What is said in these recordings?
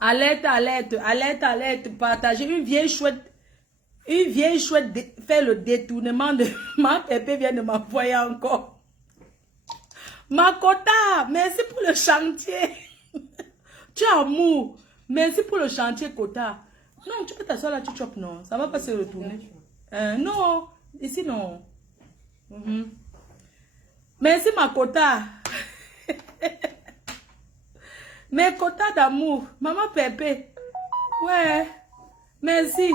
Alerte, alerte, alerte, alerte, partagez. Une vieille chouette fait le détournement de ma pépé vient de m'envoyer encore. Makota, merci pour le chantier. Tu as amour. Merci pour le chantier, Kota. Non, tu peux t'asseoir là, tu chopes, non. Ça va pas se retourner. Non, ici, non. Merci, Makota. Mes quotas d'amour. Maman Pépé. Ouais. Merci.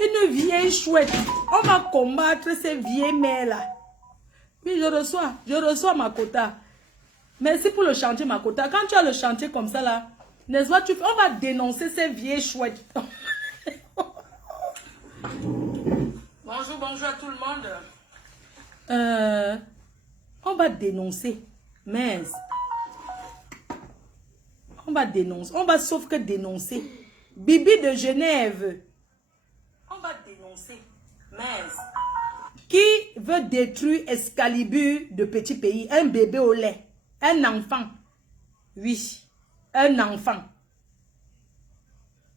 Une vieille chouette. On va combattre ces vieilles mères-là. Oui, je reçois ma quota. Merci pour le chantier, ma quota. Quand tu as le chantier comme ça, là, n'est-ce pas, on va dénoncer ces vieilles chouettes. Bonjour, bonjour à tout le monde. On va dénoncer. Mince. On va dénoncer. On va sauf que dénoncer. Bibi de Genève. On va dénoncer. Mince. Qui veut détruire Excalibur de petit pays? Un bébé au lait. Un enfant. Oui. Un enfant.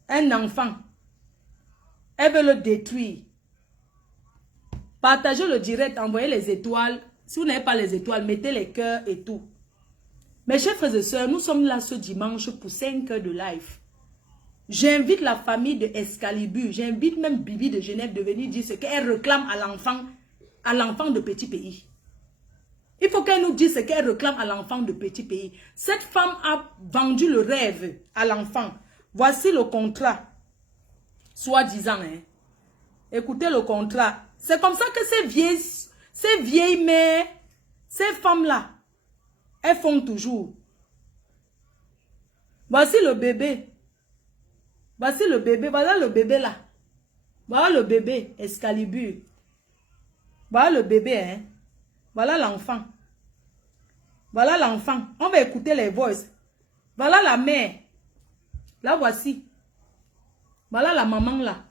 Un enfant. Elle veut le détruire. Partagez le direct. Envoyez les étoiles. Si vous n'avez pas les étoiles, mettez les cœurs et tout. Mes chers frères et sœurs, nous sommes là ce dimanche pour 5 heures de live. J'invite la famille de Excalibur, j'invite même Bibi de Genève de venir dire ce qu'elle réclame à l'enfant de petit pays. Il faut qu'elle nous dise ce qu'elle réclame à l'enfant de petit pays. Cette femme a vendu le rêve à l'enfant. Voici le contrat. Soi-disant, hein. Écoutez le contrat. C'est comme ça que ces vieilles mères, ces femmes-là, elles font toujours. Voici le bébé. Voici le bébé. Voilà le bébé là. Voilà le bébé, Excalibur. Voilà le bébé, hein. Voilà l'enfant. Voilà l'enfant. On va écouter les voix. Voilà la mère. Là, voici. Voilà la maman là.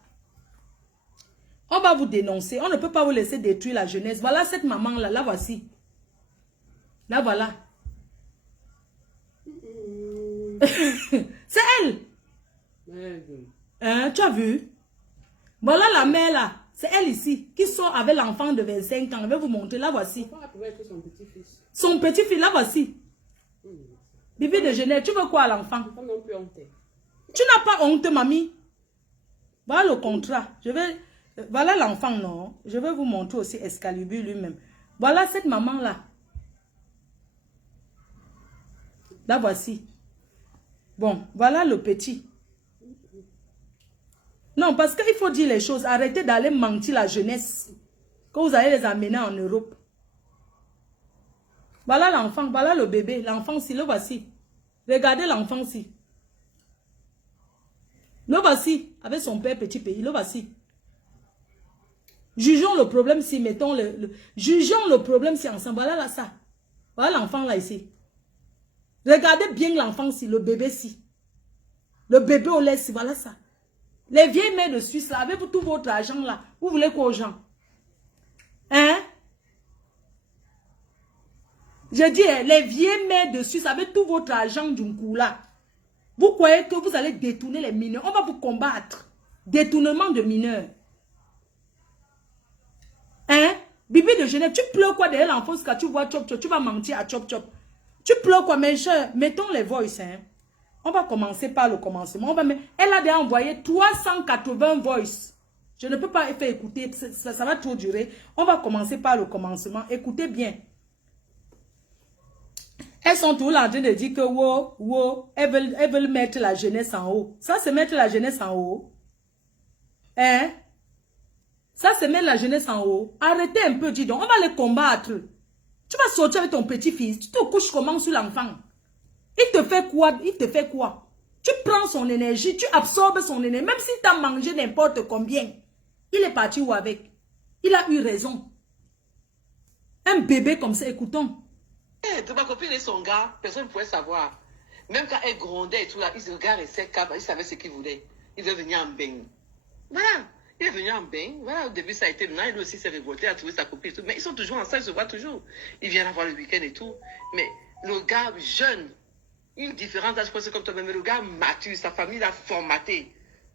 On va vous dénoncer. On ne peut pas vous laisser détruire la jeunesse. Voilà cette maman là. Là, voici. Là, voilà. C'est elle. Hein, tu as vu? Voilà la mère là. C'est elle ici. Qui sort avec l'enfant de 25 ans. Je vais vous montrer. Là, voici. Son petit-fils. Là, voici. Bibi de Genève. Tu veux quoi à l'enfant? Tu n'as pas honte, mamie. Voilà le contrat. Voilà l'enfant, non? Je vais vous montrer aussi Excalibur lui-même. Voilà cette maman là. Là, voici. Bon, voilà le petit. Non, parce qu'il faut dire les choses. Arrêtez d'aller mentir la jeunesse. Que vous allez les amener en Europe. Voilà l'enfant, voilà le bébé. L'enfant aussi, le voici. Regardez l'enfant aussi. Le voici, avec son père petit pays. Le voici. Jugeons le problème si, mettons jugeons le problème si ensemble. Voilà là, ça. Voilà l'enfant là ici. Regardez bien l'enfant ici, le bébé ici. Le bébé au lait ici, voilà ça. Les vieilles mères de Suisse là, avec tout votre argent là, vous voulez quoi aux gens? Hein? Je dis, les vieilles mères de Suisse, avec tout votre argent d'un coup là, vous croyez que vous allez détourner les mineurs? On va vous combattre. Détournement de mineurs. Hein? Bibi de Genève, tu pleures quoi derrière l'enfant quand tu vois Chop Chop? Tu vas mentir à Chop Chop. Tu pleures quoi, mes chers? Mettons les voices, hein. On va commencer par le commencement. Elle a déjà envoyé 380 voices. Je ne peux pas faire écouter, ça va trop durer. On va commencer par le commencement. Écoutez bien. Elles sont toujours là en train de dire que elles veulent mettre la jeunesse en haut. Ça, c'est mettre la jeunesse en haut. Hein? Ça, c'est mettre la jeunesse en haut. Arrêtez un peu, dis donc. On va les combattre. Tu vas sortir avec ton petit-fils. Tu te couches comment sur l'enfant? Il te fait quoi? Il te fait quoi? Tu prends son énergie, tu absorbes son énergie. Même s'il t'a mangé n'importe combien, il est parti où avec? Il a eu raison. Un bébé comme ça, écoutons. De ma copine et son gars, personne ne pouvait savoir. Même quand elle grondait et tout là, il regardait ses câbles, il savait ce qu'il voulait. Il devait venir en bain. Voilà. Il est venu en bain. Voilà, au début ça a été. Maintenant, il aussi s'est révolté, a trouvé sa copine et tout. Mais ils sont toujours ensemble, ils se voient toujours. Ils viennent avoir le week-end et tout. Mais le gars jeune, une différence d'âge presque comme toi-même. Mais le gars mature, sa famille l'a formaté.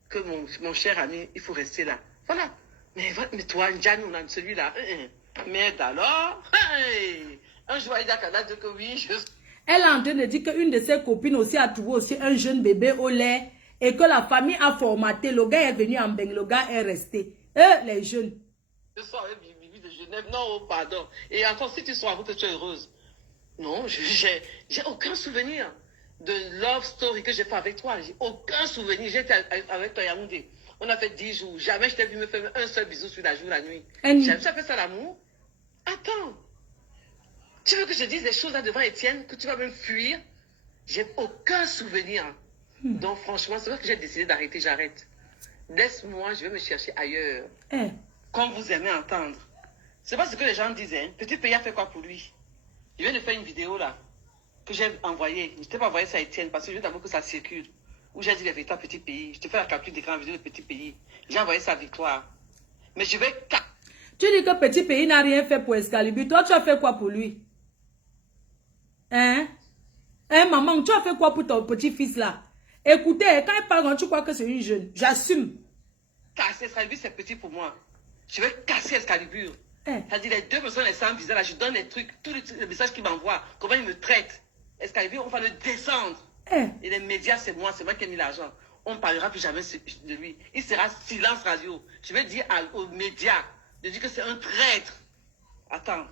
Que mon cher ami, il faut rester là. Voilà. Mais toi, Njanou, celui-là, merde alors. Hey. Un jour, il a qu'à dire que oui, je... Elle est en train de dire qu'une de ses copines aussi a trouvé aussi un jeune bébé au lait et que la famille a formaté. Le gars est venu en Beng, le gars est resté. Les jeunes. Je sors avec Bibi de Genève. Non, oh, pardon. Et attends, si tu sois en route, tu es heureuse. Non, j'ai aucun souvenir de love story que j'ai fait avec toi. J'ai aucun souvenir. J'étais avec toi à Yaoundé. On a fait 10 jours. Jamais je t'ai vu me faire un seul bisou sur la joue la nuit. Jamais ça fait ça l'amour. Attends. Tu veux que je dise des choses là devant Étienne, que tu vas même fuir? J'ai aucun souvenir. Donc franchement, c'est vrai que j'ai décidé d'arrêter, j'arrête. Laisse-moi, je vais me chercher ailleurs. Comme vous aimez entendre. C'est pas ce que les gens disaient. Petit pays a fait quoi pour lui? Je viens de faire une vidéo là, que j'ai envoyée. Je ne t'ai pas envoyé ça à Étienne, parce que je veux d'abord que ça circule. Où j'ai dit les victoires petit pays. Je te fais la capture d'écran vidéo de petit pays. J'ai envoyé sa victoire. Mais je vais... Tu dis que petit pays n'a rien fait pour Excalibur. Toi, tu as fait quoi pour lui? Hein? Maman, tu as fait quoi pour ton petit-fils là? Écoutez, quand il parle, tu crois que c'est une jeune. J'assume. Casser Excalibur, c'est petit pour moi. Je vais casser Excalibur. C'est-à-dire, les deux personnes, les sans visa là, je donne les trucs, tous les messages qu'ils m'envoient, comment ils me traitent. Excalibur, on va le descendre. Et les médias, c'est moi qui ai mis l'argent. On ne parlera plus jamais de lui. Il sera silence radio. Je vais dire aux médias, de dire que c'est un traître. Attends.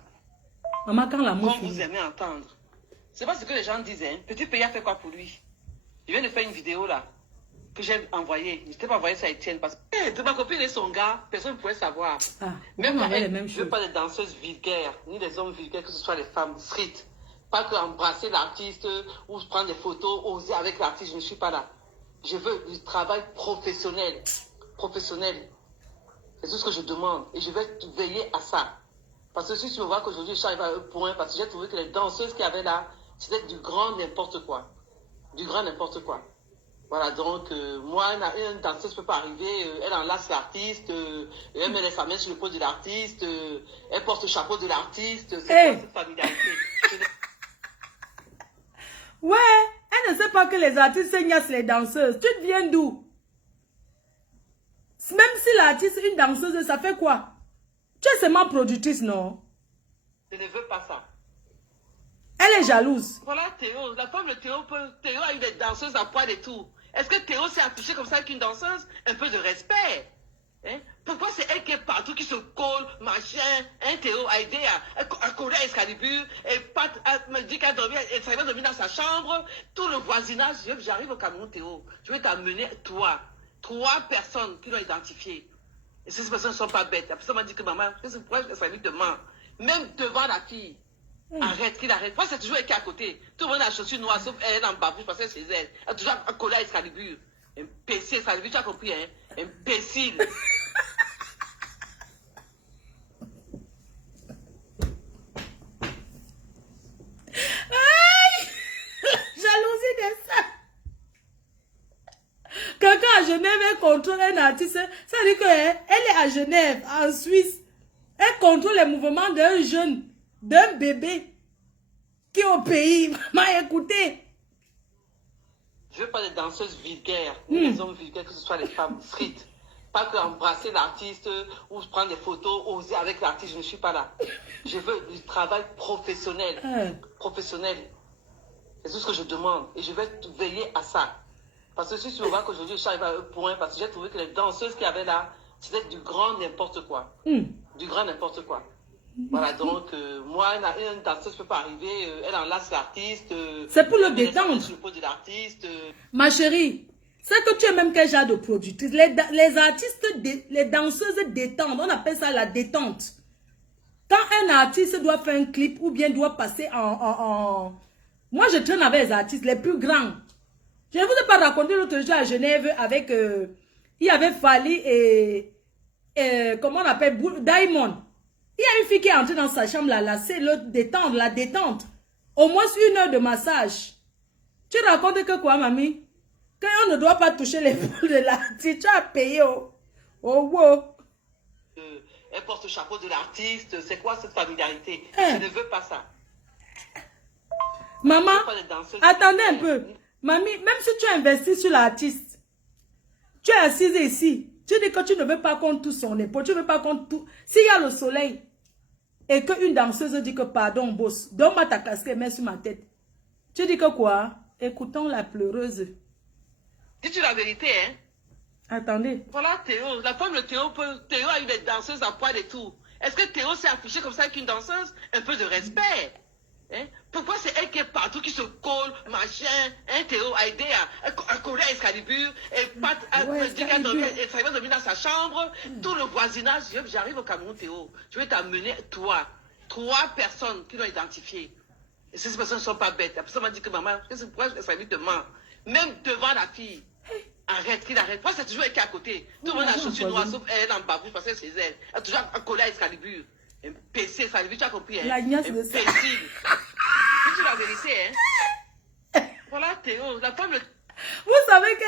Maman, quand l'amour Comme vous aimez entendre. C'est pas ce que les gens disaient. Hein. Petit pays a fait quoi pour lui? Je viens de faire une vidéo là, que j'ai envoyée. Je ne t'ai pas envoyé ça à Étienne parce que de ma copine et son gars, personne ne pouvait savoir. Même quand je ne veux pas des danseuses vulgaires, ni des hommes vulgaires, que ce soit les femmes street. Pas que embrasser l'artiste ou prendre des photos, oser avec l'artiste, je ne suis pas là. Je veux du travail professionnel. Professionnel. C'est tout ce que je demande. Et je vais veiller à ça. Parce que si tu me vois qu'aujourd'hui, je suis arrivé à un point, parce que j'ai trouvé que les danseuses qu'il y avait là, c'était du grand n'importe quoi. Du grand n'importe quoi. Voilà, donc, moi, une danseuse ne peut pas arriver, elle enlace l'artiste, elle met sa main sur le pot de l'artiste, elle porte le chapeau de l'artiste, c'est quoi cette familiarité? Ouais, elle ne sait pas que les artistes s'ignassent les danseuses. Tu viens d'où? Même si l'artiste est une danseuse, ça fait quoi? Tu es seulement productrice, non? Je ne veux pas ça. Elle est jalouse. Voilà Théo, la femme de Théo a eu des danseuses à poil et tout. Est-ce que Théo s'est affiché comme ça avec une danseuse? Un peu de respect. Hein? Pourquoi c'est elle qui est partout, qui se colle, machin? Hein, Théo a aidé à coller à Excalibur, et Pat me dit qu'elle va dormir dans sa chambre. Tout le voisinage, j'arrive au Cameroun, Théo. Je vais t'amener, toi, 3 personnes qui l'ont identifié. Et ces personnes ne sont pas bêtes. La personne m'a dit que maman, c'est pourquoi Excalibur te ment. Même devant la fille. Arrête, qu'il arrête. Moi, c'est toujours elle qui est à côté. Tout le monde a la chaussure noire, sauf elle en babouche parce que c'est elle. Elle a toujours collé à Excalibur. Imbécile, Excalibur, tu as compris, hein? Imbécile. Jalousie de ça. Quelqu'un à Genève, elle contrôle un artiste. Ça veut dire qu'elle est à Genève, en Suisse. Elle contrôle les mouvements d'un jeune, d'un bébé qui est au pays. Maman, écoutez. Je veux pas des danseuses vulgaires, ni des hommes vulgaires, que ce soit les femmes street. Pas que embrasser l'artiste ou prendre des photos, oser avec l'artiste, je ne suis pas là. Je veux du travail professionnel. Professionnel. C'est tout ce que je demande. Et je vais veiller à ça. Parce que si tu me vois qu'aujourd'hui, je suis arrivé à un point, parce que j'ai trouvé que les danseuses qu'il y avait là, c'était du grand n'importe quoi. Du grand n'importe quoi. Voilà, donc, moi, une danseuse ne peut pas arriver, elle enlace l'artiste. C'est pour le détendre. Sur le pot de l'artiste. Ma chérie, c'est que tu es même quel genre de productrice. Les artistes, les danseuses détendent. On appelle ça la détente. Quand un artiste doit faire un clip ou bien doit passer Moi, je traîne avec les artistes les plus grands. Je ne vous ai pas raconté l'autre jour à Genève avec... il y avait Fali et comment on appelle Diamond. Il y a une fille qui est entrée dans sa chambre, là, c'est la détente. Au moins 1 heure de massage. Tu racontes que quoi, mamie? Quand on ne doit pas toucher les boules de l'artiste, tu as payé. Wow. Elle porte le chapeau de l'artiste. C'est quoi cette familiarité? Je ne veux pas ça. Maman, Pas les danseuses. attendez un peu. Mamie, même si tu investis sur l'artiste, tu es assise ici. Tu dis que tu ne veux pas qu'on touche son épaule. Tu ne veux pas qu'on touche. S'il y a le soleil et qu'une danseuse dit que pardon, boss, donne-moi ta casquette, mets sur ma tête. Tu dis que quoi? Écoutons la pleureuse. Dis-tu la vérité, hein? Attendez. Voilà Théo. La femme de Théo, Théo a eu des danseuses à poil et tout. Est-ce que Théo s'est affiché comme ça avec une danseuse? Un peu de respect. Hein? Pourquoi c'est elle qui est partout, qui se colle, machin? Hein, Théo a aidé à coller à Excalibur. Et Pat a dit qu'elle va dormir dans sa chambre. Tout le voisinage. J'arrive au Cameroun, Théo. Je vais t'amener, toi, 3 personnes qui l'ont identifié. Et ces personnes ne sont pas bêtes. La personne m'a dit que maman, c'est pourquoi Excalibur te ment. Même devant la fille. Arrête, qu'il arrête. Moi, c'est toujours elle qui est à côté. Tout le monde a chaussure noire, sauf elle en babouche parce qu'elle c'est elle. Elle a toujours collé à Excalibur. PC, Excalibur, tu as compris, hein? La nièce de ça. Dis-tu la vérité, hein? Voilà Théo, la femme... Vous savez que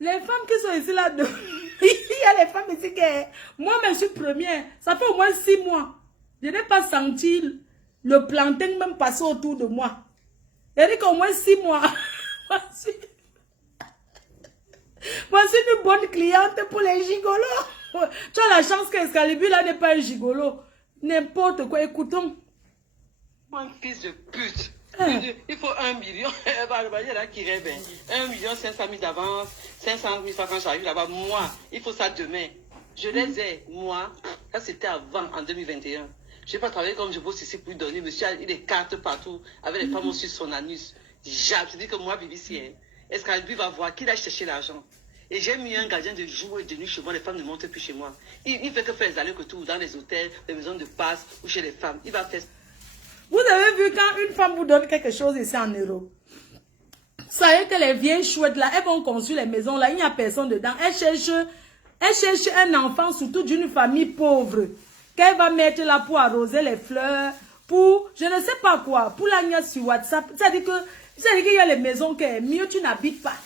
les femmes qui sont ici là, il y a les femmes ici que moi, je suis première. Ça fait au moins 6 mois. Je n'ai pas senti le plantain même passer autour de moi. Il dit qu'au moins 6 mois. Voici une bonne cliente pour les gigolos. Tu as la chance qu'Excalibur là n'est pas un gigolo. N'importe quoi, écoutons. Un fils de pute. Il faut 1 million. Il y en a qui rêvent. 1 500 000 d'avance. 500 000 francs quand j'arrive là-bas. Moi, il faut ça demain. Je les ai, moi. Ça, c'était avant, en 2021. Je n'ai pas travaillé comme je bosse ici pour lui donner. Monsieur, il est cartes partout. Avec les femmes sur son anus. Je dis que moi, BBC, hein, Excalibur va voir qu'il a cherché l'argent. Et j'ai mis un gardien de jour et de nuit chez moi. Les femmes ne montent plus chez moi. Il fait que faire les allers-retours dans les hôtels, les maisons de passe ou chez les femmes. Il va faire... Vous avez vu quand une femme vous donne quelque chose ici en euros. Ça y est que les vieilles chouettes là, elles vont construire les maisons là, il n'y a personne dedans. Elles cherchent un enfant surtout d'une famille pauvre. Qu'elle va mettre là pour arroser les fleurs, pour je ne sais pas quoi, pour la mettre sur WhatsApp. C'est-à-dire qu'il y a les maisons que mieux tu n'habites pas.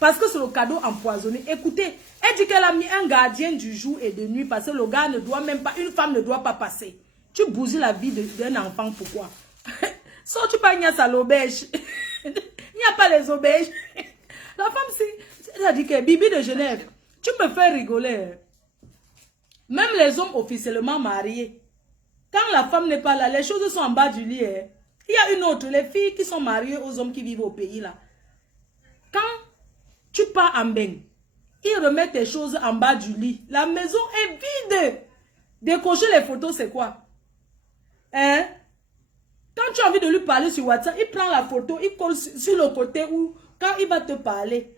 Parce que c'est le cadeau empoisonné. Écoutez, elle dit qu'elle a mis un gardien du jour et de nuit parce que le gars ne doit même pas, une femme ne doit pas passer. Tu bousilles la vie d'un enfant, pourquoi? Sauf tu pas n'y a l'auberge. Il n'y a pas les auberges. La femme, elle dit que Bibi de Genève, tu me fais rigoler. Même les hommes officiellement mariés, quand la femme n'est pas là, les choses sont en bas du lit. Il y a une autre, les filles qui sont mariées aux hommes qui vivent au pays là. Quand tu pars en bain, ils remettent tes choses en bas du lit. La maison est vide. Décocher les photos, c'est quoi? Hein? Quand tu as envie de lui parler sur WhatsApp, il prend la photo, il colle sur le côté où, quand il va te parler,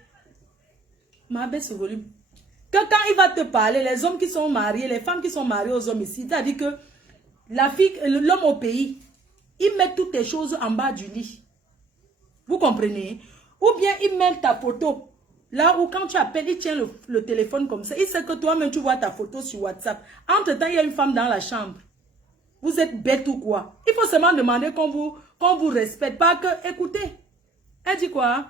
ma baisse ce volume. Quand il va te parler, les hommes qui sont mariés, les femmes qui sont mariées aux hommes ici, c'est-à-dire que la fille, l'homme au pays, il met toutes tes choses en bas du lit. Vous comprenez? Ou bien il met ta photo. Là où quand tu appelles, il tient le téléphone comme ça. Il sait que toi-même tu vois ta photo sur WhatsApp. Entre-temps, il y a une femme dans la chambre. Vous êtes bête ou quoi? Il faut seulement demander qu'on vous respecte. Pas que, écoutez. Elle dit quoi?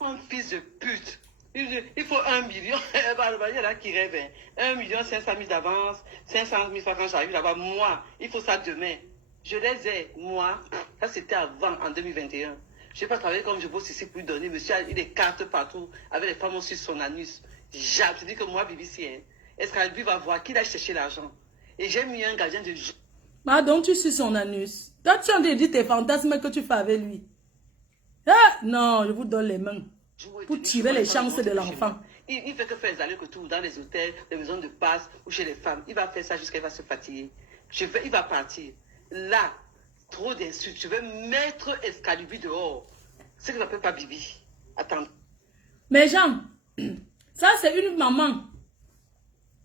Un fils de pute. Il faut 1 million. Il y en a qui rêvent. 1 500 000 d'avance. 500 000 francs quand j'arrive là-bas. Moi, il faut ça demain. Je les ai, moi. Ça, c'était avant, en 2021. Je n'ai pas travaillé comme je bosse ici pour lui donner. Monsieur, il est cartes partout. Avec les femmes sur son anus. Je dis que moi, BBC, hein, Excalibur va voir qu'il a cherché l'argent. Et j'ai mis un gardien de jour. Ah, donc tu suis son anus. Toi, tu as dit tes fantasmes que tu fais avec lui. Ah, non, je vous donne les mains. Pour tirer les chances de l'enfant. Il fait que faire les allers-retours dans les hôtels, les maisons de passe ou chez les femmes. Il va faire ça jusqu'à il va se fatiguer. Il va partir. Là, trop d'insultes. Je vais mettre Excalibur dehors. C'est que je n'appelle pas Bibi. Attends. Mais Jean, ça c'est une maman,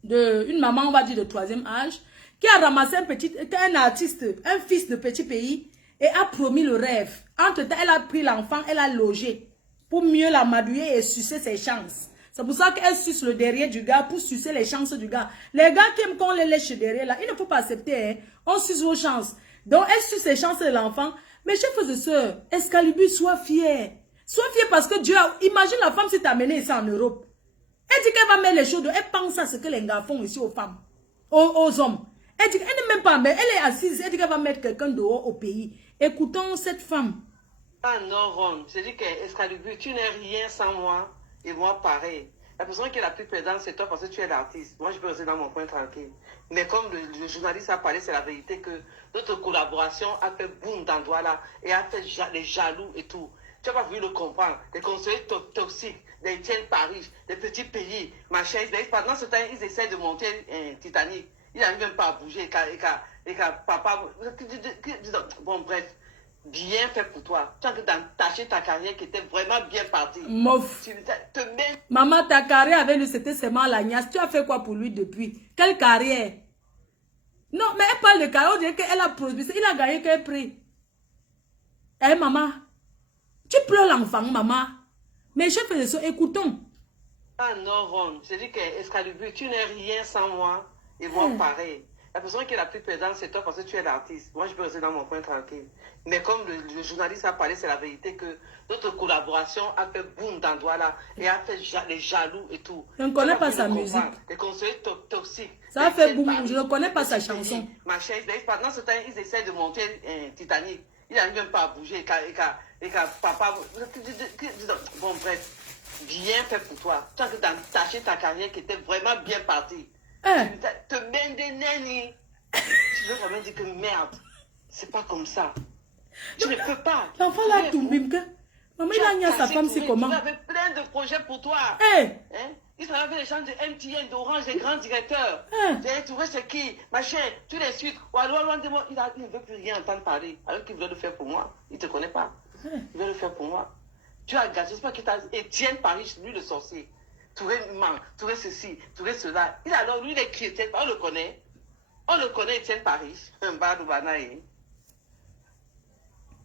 on va dire de 3e âge, qui a ramassé un artiste, un fils de petit pays, et a promis le rêve. Entre-temps, elle a pris l'enfant, elle a logé, pour mieux l'amadouiller et sucer ses chances. C'est pour ça qu'elle suce le derrière du gars, pour sucer les chances du gars. Les gars qui aiment qu'on les lèche derrière, là, il ne faut pas accepter, hein. On suce vos chances. Donc, elle suce les chances de l'enfant. Mais chers frères et sœurs, Excalibur, sois fier. Sois fier parce que Dieu a... Imagine la femme si t'as amené ici en Europe. Elle dit qu'elle va mettre les choses, elle pense à ce que les gars font ici aux femmes, aux hommes. Elle dit qu'elle n'est même pas, mais elle est assise, elle dit qu'elle va mettre quelqu'un dehors au pays. Écoutons cette femme. Ah non, Ron, je dis qu'Excalibur, tu n'es rien sans moi et moi pareil. La personne qui est la plus présente, c'est toi parce que tu es l'artiste. Moi, je peux rester dans mon coin tranquille. Mais comme le journaliste a parlé, c'est la vérité que notre collaboration a fait boum dans Douala et a fait les jaloux et tout. Tu n'as pas voulu le comprendre. Les conseillers toxiques, les Etienne Paris, les petits pays, machin. Pendant ce temps, ils essaient de monter un Titanic. Ils n'arrivent même pas à bouger. Et papa... Bon, bref. Bien fait pour toi. Tu as entaché ta carrière qui était vraiment bien partie. Mof. Maman, ta carrière avec lui, c'était seulement la niasse. Tu as fait quoi pour lui depuis? Quelle carrière? Non, mais elle parle de carrière. On dirait qu'elle a produit. Il a gagné quel prix? Eh, maman. Tu pleures l'enfant, maman. Mais chef de ça, écoutons. Ah non, Ron. Je dis qu'Excalibur, tu n'es rien sans moi et moi pareil. La personne qui est la plus présente, c'est toi parce que tu es l'artiste. Moi, je peux rester dans mon coin tranquille. Mais comme le journaliste a parlé, c'est la vérité que notre collaboration a fait boum dans Douala et a fait les jaloux et tout. Je ne connais pas sa musique. Les conseillers toxiques. Ça a fait boum. Je ne connais pas sa chanson. Machin. Pendant ce temps, ils essaient de monter un Titanic. Ils n'arrivent même pas à bouger. Et papa... Bon, bref. Bien fait pour toi. Tu as entaché ta carrière qui était vraiment bien partie. Te mène des nennis. Je veux vraiment dire que merde. C'est pas comme ça. Tu ne peux pas. L'enfant là, tout bim. Maman, il a mis à sa femme, c'est comment? Il avait plein de projets pour toi. Il travaille avec les gens de MTN, d'Orange, des grands directeurs. J'ai trouvé ce qui, machin, tous les suites. Il ne veut plus rien entendre parler. Alors qu'il veut le faire pour moi. Il ne te connaît pas. Il veut le faire pour moi. Tu as gâché, c'est pas qu'il t'a Etienne Paris, lui le sorcier. Trouver ceci, trouver cela. Alors, lui, il est qui? On le connaît. On le connaît, Etienne Paris.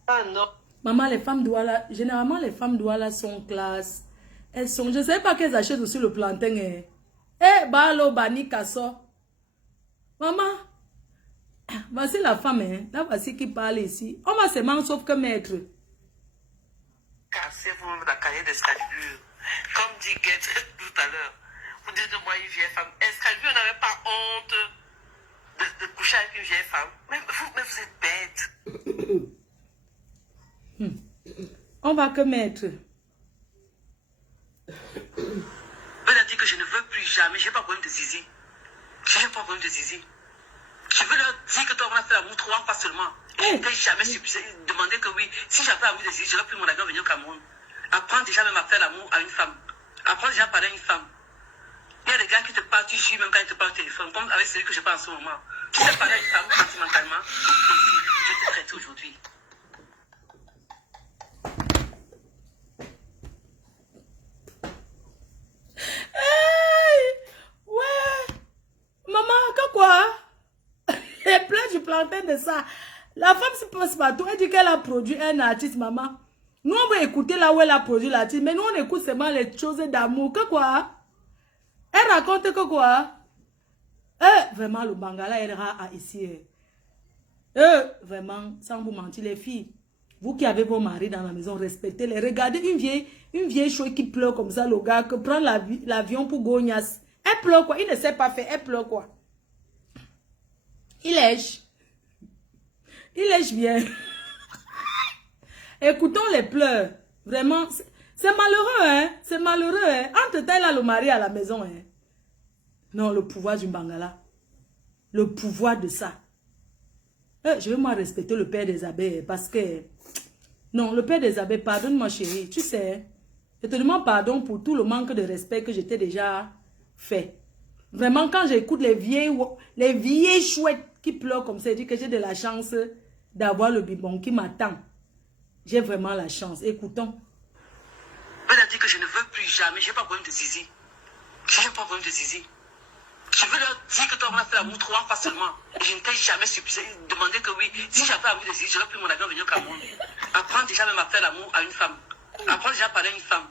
Ah non. Maman, les femmes Douala, généralement, les femmes Douala sont classe. Elles sont, je ne sais pas qu'elles achètent aussi le plantain. Balo, Bani, Kasso. Maman, voici la femme, là, voici qui parle ici. On va seulement sauf que maître. Cassez-vous la carrière d'Excalibur. Comme dit Guette tout à l'heure, vous dites de moi une vieille femme. Excalibur n'avait pas honte de coucher avec une vieille femme. Mais vous êtes bête. On va que mettre. Elle a dit que je ne veux plus jamais. Je n'ai pas problème de zizi. Je n'ai pas problème de zizi. Je veux leur dire que toi, on a fait l'amour 3 fois seulement. Et que jamais demandé que oui, si j'avais l'amour de zizi, j'aurais pris mon avion venir au Cameroun. Apprends déjà même à faire l'amour à une femme. Apprends déjà à parler à une femme. Il y a des gars qui te parlent, tu joues même quand ils te parlent au téléphone, comme avec celui que je parle en ce moment. Tu sais parler à une femme sentimentalement, je vais te traiter aujourd'hui. Ouais. Maman, quoi? Elle pleure du plantain de ça. La femme se passe partout. Elle dit qu'elle a produit un artiste, maman. Nous, on va écouter là où elle a produit l'artiste. Mais nous, on écoute seulement les choses d'amour. Que quoi? Elle raconte que quoi? Vraiment, le Bangala, elle ira ici. Vraiment, sans vous mentir, les filles. Vous qui avez vos maris dans la maison, respectez-les. Regardez une vieille chouette qui pleure comme ça, le gars, que prend l'avion pour Gognas. Elle pleure quoi? Il ne sait pas faire. Elle pleure quoi? Il lèche. Il lèche bien. Écoutons les pleurs. Vraiment, c'est malheureux, hein. C'est malheureux, hein. Entre-temps, il a le mari à la maison, hein. Non, le pouvoir du Bangala. Le pouvoir de ça. Je vais moi respecter le père des abeilles parce que... Non, le père des abeilles, pardonne-moi chérie. Tu sais, je te demande pardon pour tout le manque de respect que j'étais déjà fait. Vraiment, quand j'écoute les vieilles chouettes qui pleurent comme ça, je dis que j'ai de la chance d'avoir le bibon qui m'attend. J'ai vraiment la chance. Écoutons. Elle a dit que je ne veux plus jamais. Je n'ai pas de problème de zizi. Je n'ai pas de problème de zizi. Je veux leur dire que toi, on a fait l'amour 3 fois seulement. Et je ne t'ai jamais demandé que oui, si j'avais l'amour de zizi, j'aurais pris mon avion venir au Cameroun. Apprends déjà même à faire l'amour à une femme. Apprends déjà à parler à une femme.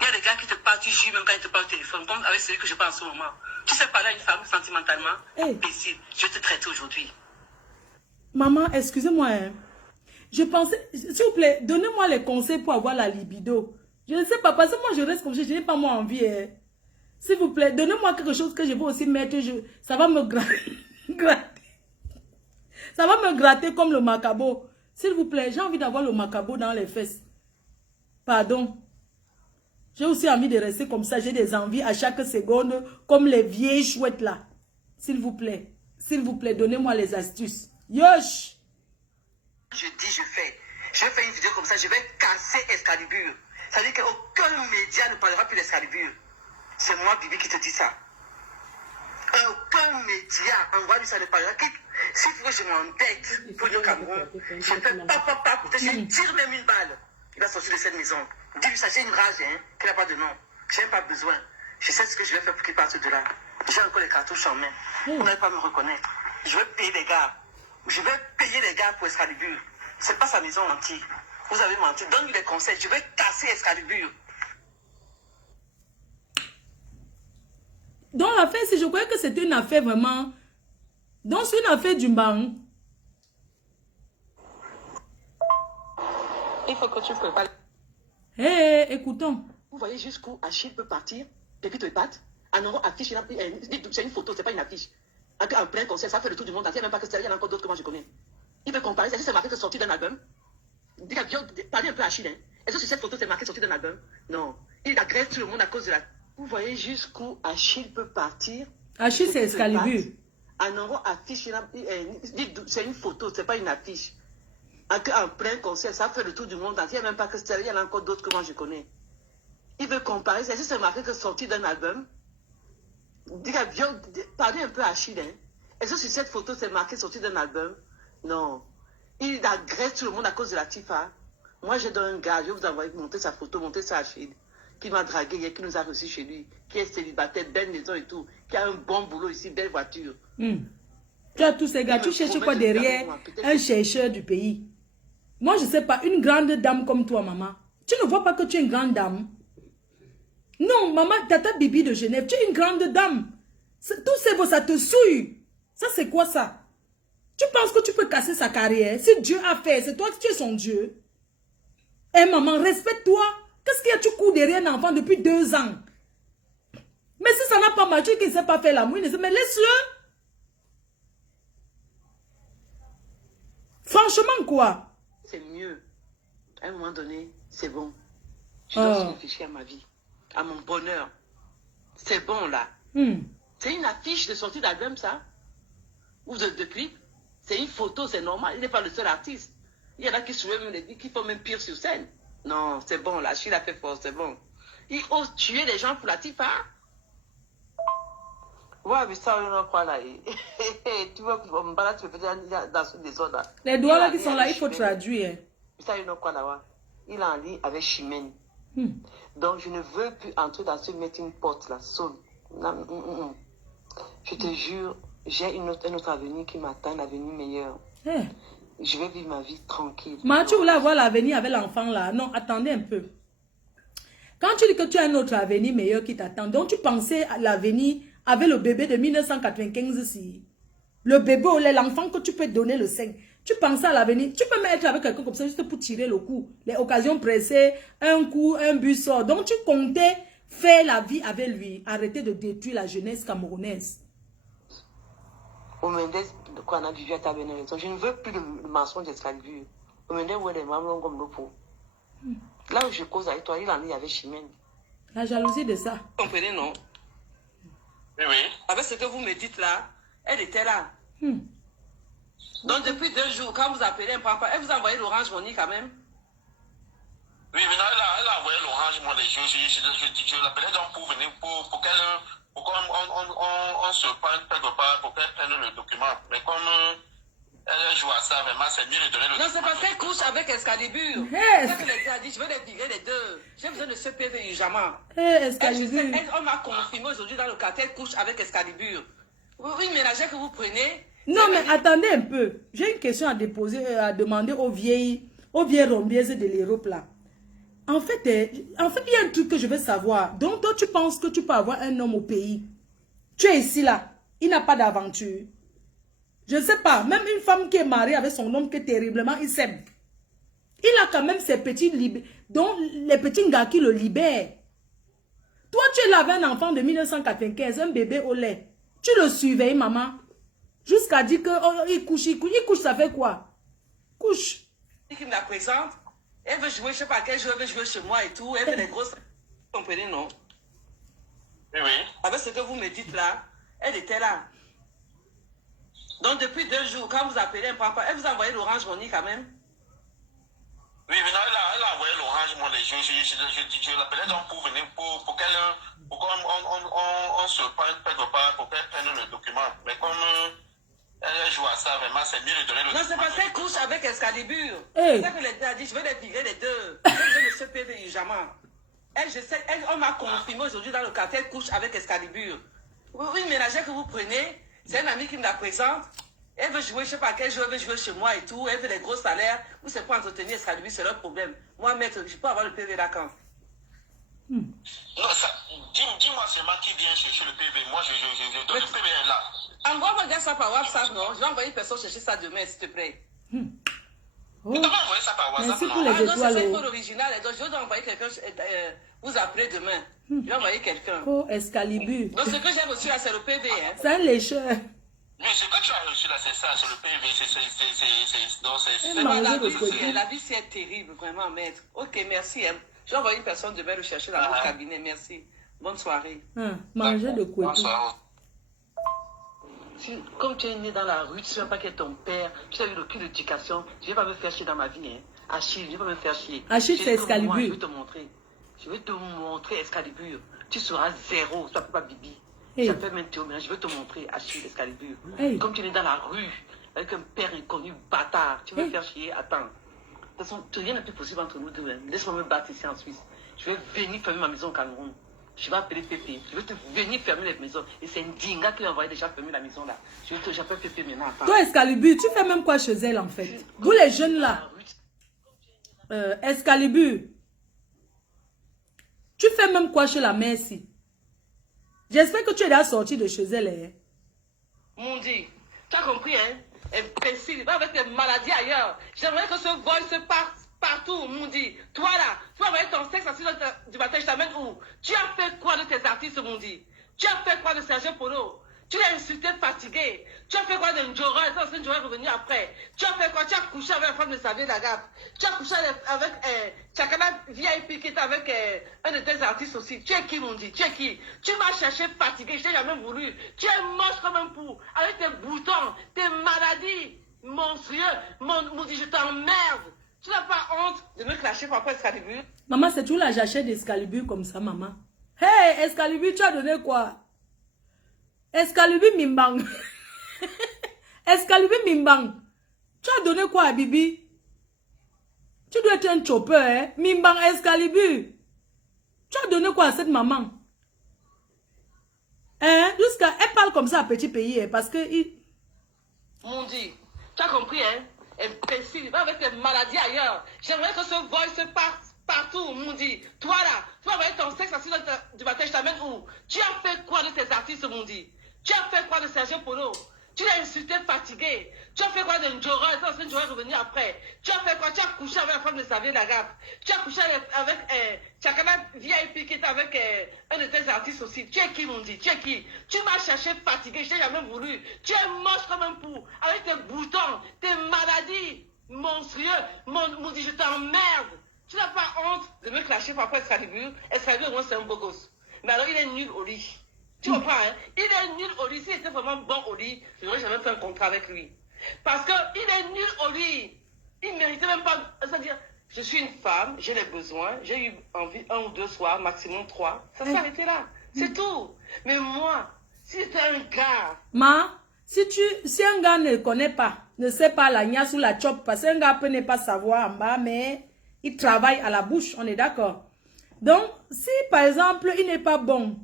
Il y a des gars qui te parlent, tu joues même quand ils te parlent au téléphone, comme avec celui que je parle en ce moment. Tu sais parler à une femme sentimentalement? Imbécile, je vais te traiter aujourd'hui. Maman, excusez-moi. Hein. Je pensais, s'il vous plaît, donnez-moi les conseils pour avoir la libido. Je ne sais pas, parce que moi je reste comme ça, je n'ai pas moi envie. Hein. S'il vous plaît, donnez-moi quelque chose que je vais aussi mettre. Ça va me gratter. Ça va me gratter comme le macabo. S'il vous plaît, j'ai envie d'avoir le macabo dans les fesses. Pardon. J'ai aussi envie de rester comme ça. J'ai des envies à chaque seconde, comme les vieilles chouettes là. S'il vous plaît, donnez-moi les astuces. Yosh! Je dis, je fais. Je vais faire une vidéo comme ça, je vais casser Excalibur. Ça veut dire qu'aucun média ne parlera plus d'Excalibur. C'est moi, Bibi, qui te dit ça. Aucun média envoie ça ne parlera. S'il faut que je m'embête pour le Cameroun, je fais papa, je tire même une balle. Il va sortir de cette maison. Dis-lui ça, j'ai une rage, hein, qu'il n'a pas de nom. Je n'ai pas besoin. Je sais ce que je vais faire pour qu'il parte de là. J'ai encore les cartouches en main. Vous n'allez pas me reconnaître. Je vais payer les gars. Je vais payer les gars pour Excalibur. C'est pas sa maison entière. Vous avez menti. Donne-lui des conseils. Je vais casser Excalibur. Donc l'affaire, si je croyais que c'était une affaire vraiment... Donc c'est une affaire du bang. Il faut que tu prépares. Hé, écoutons. Vous voyez jusqu'où Achille peut partir, Pépito et Pat. En euros affiche, c'est une photo, c'est pas une affiche. En plein concert, ça fait le tour du monde. Il n'y a même pas que c'est, il y en a encore d'autres que moi je connais. Il peut comparer, c'est marqué que c'est sorti d'un album. Parlez un peu à Achille. Hein. Est-ce que sur cette photo, c'est marqué sorti d'un album? Non. Il agresse tout le monde à cause de la... Vous voyez jusqu'où Achille peut partir. Achille, c'est Excalibur. En euros affiche, c'est une photo, c'est pas une affiche. En plein concert, ça fait le tour du monde. Il n'y a même pas que c'est, il y en a encore d'autres que moi je connais. Il veut comparer, est-ce que c'est marqué que sorti d'un album? Parlez un peu à Achille. Hein. Est-ce que sur cette photo, c'est marqué sorti d'un album? Non. Il agresse tout le monde à cause de la Tifa. Moi, j'ai donné un gars, je vais vous envoyer monter sa photo, monter sa Achille, qui m'a dragué, qui nous a reçus chez lui, qui est célibataire, belle maison et tout, qui a un bon boulot ici, belle voiture. Tu as tous ces gars, tu cherches quoi derrière un chercheur du pays? Moi, je ne sais pas, une grande dame comme toi, maman. Tu ne vois pas que tu es une grande dame? Non, maman, Tata Bibi de Genève, tu es une grande dame. Tous ces mots, ça te souille. Ça, c'est quoi ça? Tu penses que tu peux casser sa carrière? Si Dieu a fait, c'est toi qui es son Dieu. Eh maman, respecte-toi. Qu'est-ce qu'il y a? Tu cours derrière un enfant depuis 2 ans. Mais si ça n'a pas marché, qu'il ne sait pas faire l'amour, mais laisse-le. Franchement, quoi? C'est mieux. À un moment donné, c'est bon. Je dois réfléchir à ma vie, à mon bonheur. C'est bon, là. C'est une affiche de sortie d'album, ça? Ou de clip? C'est une photo, c'est normal. Il n'est pas le seul artiste. Il y en a qui qui font même pire sur scène. Non, c'est bon, là. Achille a fait fort, c'est bon. Il ose tuer les gens pour la Tifa. Ouais, mais ça, on en croit là. Tu vois, on balade, tu peux faire dans ce désordre. Les doigts là qui sont là, il faut traduire. Ça, il en croit là. Il est en ligne avec Chimène. Donc, je ne veux plus entrer dans ce meeting pot là, seul. Non, Je te jure, j'ai un autre avenir qui m'attend, un avenir meilleur. Je vais vivre ma vie tranquille. Mais tu voulais avoir l'avenir avec l'enfant là? Non, attendez un peu. Quand tu dis que tu as un autre avenir meilleur qui t'attend, donc tu pensais à l'avenir avec le bébé de 1995 si. Le bébé ou l'enfant que tu peux donner le sein. Tu pensais à l'avenir. Tu peux mettre avec quelqu'un comme ça juste pour tirer le coup. Les occasions pressées, un coup, un but sort. Donc tu comptais faire la vie avec lui. Arrêter de détruire la jeunesse camerounaise. Au Mendes, quand on a vivu à ta bonne raison, je ne veux plus de mensonges d'Excalibur. Au Mendes, où est les mamans comme le pot. Là où je cause avec toi, il en est avec Chimène. La jalousie de ça. Vous comprenez, non? Oui, oui. Avec ce que vous me dites là, elle était là. Donc depuis 2 jours, quand vous appelez, elle ne prend pas. Elle vous a envoyé l'Orange Money quand même. Oui, maintenant elle a envoyé l'Orange Money. Je l'appelais donc pour venir, pour qu'on se prenne quelque part, pour qu'elle prenne le document. Mais comme elle joue à ça, vraiment, c'est mieux de donner le document. Non, c'est parce qu'elle couche avec Excalibur. Yes. C'est que les gars dit, je veux les virer les deux. J'ai besoin de ce PV urgemment. Excalibur. On m'a confirmé aujourd'hui dans le quartier, elle couche avec Excalibur. Oui, ménagère que vous prenez. Non, mais attendez un peu. J'ai une question à déposer, à demander aux vieilles rombiaises de l'Europe là. En fait, il y a un truc que je veux savoir. Donc, toi, tu penses que tu peux avoir un homme au pays. Tu es ici là. Il n'a pas d'aventure. Je ne sais pas. Même une femme qui est mariée avec son homme qui est terriblement, il s'aime. Il a quand même ses petits donc les petits gars qui le libèrent. Toi, tu es là avec un enfant de 1995, un bébé au lait. Tu le surveilles, maman. Jusqu'à dire que il couche, ça fait quoi? Couche. qui me la présente, elle veut jouer, je sais pas quel jeu, elle veut jouer chez moi et tout, elle fait des grosses... Vous comprenez, non? Oui, oui. Avec ce que vous me dites là, elle était là. Donc depuis 2 jours, quand vous appelez, elle ne prend pas. Elle vous a envoyé l'Orange Money quand même? Oui, maintenant, elle a envoyé l'Orange Money. Je l'appelais donc pour venir, pour qu'elle... Pour qu'on se perde pas, pour qu'elle prenne le document. Mais comme elle joue à ça, vraiment, c'est mieux de donner le Non, document. c'est parce qu'elle couche avec Excalibur. Hey. C'est ça que les deux a dit, je veux les virer les deux. Je veux le CPV urgemment. Elle, je sais, elle, on m'a confirmé aujourd'hui dans le quartier, elle couche avec Excalibur. Oui, ménagère que vous prenez, c'est une amie qui me la présente. Elle veut jouer, je sais pas quel jeu, elle veut jouer chez moi et tout. Elle veut des gros salaires. Vous, c'est pour entretenir Excalibur, c'est leur problème. Moi, maître, je peux avoir le PV là quand? Non, dis-moi seulement qui vient chercher le PV. Moi, je donne le PV là. Envoie-moi ça par WhatsApp, non? Je vais envoyer une personne chercher ça demain, s'il te plaît. Oh. Tu peux envoyer ça par WhatsApp, Merci non? pour les Ah non, c'est ça, il étoiles. faut l'original. Donc, je vais envoyer quelqu'un, vous appelez demain. Je vais envoyer quelqu'un. Oh, Excalibur. Donc, ce que j'ai reçu là, c'est le PV. Hein. C'est un lécheur. Oui, ce que tu as reçu là, c'est ça, c'est le PV. Elle Mais m'a non, mangé de côté. la vie, c'est terrible, vraiment, maître. Ok, merci. Hein. Je vais envoyer une personne demain le chercher dans votre cabinet. Merci. Bonne soirée. Manger de côté. Bonsoir. Comme tu es né dans la rue, tu ne sais pas qui est ton père, tu n'as eu aucune éducation, je ne vais pas me faire chier dans ma vie. Hein. Achille, je ne vais pas me faire chier. Achille, c'est Excalibur. Excalibur. Je vais te montrer. Je vais te montrer Excalibur. Tu seras zéro, tu n'appelles pas Bibi. Hey. J'appelle même Théo, mais je vais te montrer Achille, Excalibur. Hey. Comme tu es né dans la rue, avec un père inconnu, bâtard, tu veux me Hey. faire chier, attends. De toute façon, rien n'est plus possible entre nous deux. Hein. Laisse-moi me battre ici en Suisse. Je vais venir fermer ma maison au Cameroun. Je vais appeler Pépé. Je vais te venir fermer la maison. Et c'est une dinga qui a envoyé déjà fermer la maison là. J'appelle Pépé maintenant. Attends. Toi, Excalibur, tu fais même quoi chez elle en fait? Vous les jeunes là, Excalibur, tu fais même quoi chez la mère ici? J'espère que tu es déjà sorti de chez elle. Hein? Mondi, tu as compris, hein? Imbécile, va avec tes maladies ailleurs. J'aimerais que ce vol se passe partout, Mondi. Toi là, tu vas envoyer ton sexe à 6 h du matin, je t'amène où? Tu as fait quoi de tes artistes, Mondi? Tu as fait quoi de Serge Polo? Tu l'as insulté, fatigué. Tu as fait quoi de Njora? Njora est revenu après. Tu as fait quoi? Tu as couché avec la femme de Xavier Lagaffe. Tu as couché avec Chakana VIP qui était avec un de tes artistes aussi. Tu es qui, Mondi? Tu es qui? Tu m'as cherché fatigué, je t'ai jamais voulu. Tu es moche comme un pou, avec tes boutons, tes maladies monstrueuses. Mondi, je t'emmerde. Tu n'as pas honte de me clasher par rapport à Excalibur? Maman, c'est toujours la jachette d'Excalibur comme ça, maman. Hey, Excalibur, tu as donné quoi? Excalibur Mimbang. Excalibur Mimbang. Tu as donné quoi à Bibi? Tu dois être un chopper, hein? Mimbang Excalibur. Tu as donné quoi à cette maman? Hein? Jusqu'à... Elle parle comme ça à petit pays, hein, parce que... Mondi, tu as compris, hein? Imbécile, va avec tes maladies ailleurs. J'aimerais que ce vol se passe partout, Mondi. Toi là, tu vas envoyer ton sexe à 6 h du matin, je t'amène où? Tu as fait quoi de tes artistes, Mondi? Tu as fait quoi de Serge Polo? Tu l'as insulté, fatigué. Tu as fait quoi de Njora? Njora est revenu après. Tu as fait quoi? Tu as couché avec la femme de Xavier Lagaffe. Tu as couché avec Chakana VIP qui était avec un de tes artistes aussi. Tu es qui, Mondi? Tu es qui? Tu m'as cherché fatigué, je t'ai jamais voulu. Tu es moche comme un pou, avec tes boutons, tes maladies monstrueuses. Mondi, je t'emmerde. Tu n'as pas honte de me clasher par rapport à Excalibur? Excalibur, moi, c'est un beau gosse. Mais alors, il est nul au lit. Tu comprends, hein? Il est nul au lit. S'il était vraiment bon au lit, je n'aurais jamais fait un contrat avec lui. Parce qu'il est nul au lit. Il ne méritait même pas... C'est-à-dire, je suis une femme, j'ai des besoins, j'ai eu envie 1 ou 2 soirs, maximum 3. Ça s'est arrêté là. C'est tout. Mais moi, si c'était un gars... Si un gars ne connaît pas, ne sait pas la gnasse ou la chop, parce qu'un gars peut ne pas savoir en bas, mais il travaille à la bouche, on est d'accord. Donc, si par exemple, il n'est pas bon,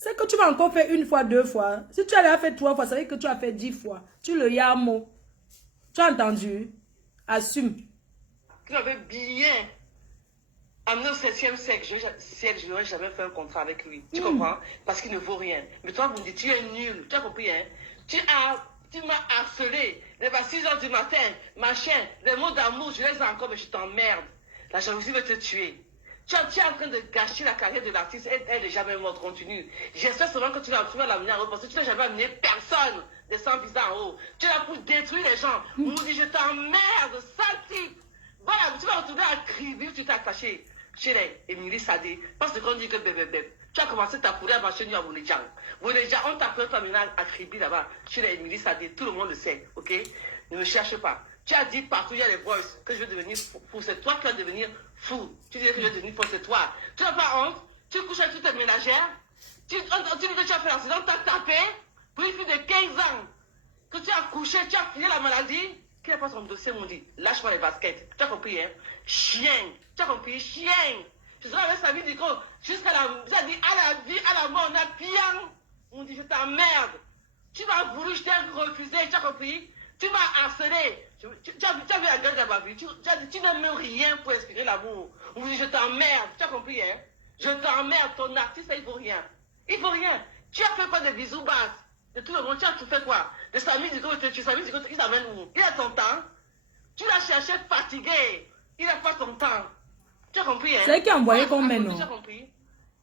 c'est que tu vas encore faire 1 fois, 2 fois. Si tu as déjà fait 3 fois, ça veut dire que tu as fait 10 fois. Tu le yamo. Tu as entendu? Assume. Tu l'avais bien amené au 7e siècle. Je n'aurais jamais fait un contrat avec lui. Tu comprends? Parce qu'il ne vaut rien. Mais toi, vous me dites, tu es nul. Tu as compris, hein? Tu m'as harcelé. Les 6 h du matin, machin, les mots d'amour, je les ai encore, mais je t'emmerde. La jalousie veut te tuer. Tu es en train de gâcher la carrière de l'artiste. Elle est jamais morte, continue. J'espère seulement que tu vas l'amener en haut, parce que tu n'as jamais amené personne de 100 visas en haut. Tu es là pour détruire les gens. Moudi, je t'emmerde, sale type. Voilà, tu vas retourner à crier, tu t'es attaché chez les Émilie Sadé. Parce qu'on dit que bébé, tu as commencé ta pourrie à marcher à Bounedjan. Bounedjan, on t'a fait maintenant à crier là-bas, chez les Émilie Sadé. Tout le monde le sait, ok? Ne me cherche pas. Tu as dit partout, il y a les voices, que je vais devenir fou. C'est toi qui vas devenir fou. Tu dis que je vais devenir fou, c'est toi. Tu n'as pas honte? Tu couches avec toutes tes ménagères? Tu dis que tu as fait l'accident, tu as tapé pour plus de 15 ans. Que tu as couché, tu as fini la maladie. Qui n'a pas son dossier, mon dit? Lâche-moi les baskets. Tu as compris, hein? Chien. Tu as compris? Chien. Je serai avec sa vie, dit jusqu'à la... Tu as dit à la vie, à la mort, on a bien. On dit, je t'emmerde. Tu m'as voulu, je t'ai refusé. Tu as compris? Tu m'as harcelé. Tu as vu la gueule de ma vie. Tu as dit, tu n'aimes rien pour expliquer l'amour. On dit, je t'emmerde. Tu as compris, hein? Je t'emmerde. Ton artiste, il ne vaut rien. Il ne vaut rien. Tu as fait quoi de bisous basses? De tout le monde, tu as tout fait quoi? De sa musique, il s'amène où? Il a ton temps. Tu l'as cherché fatigué. Il n'a pas ton temps. Tu as compris, hein? C'est qui a envoyé combien, non? Tu as compris?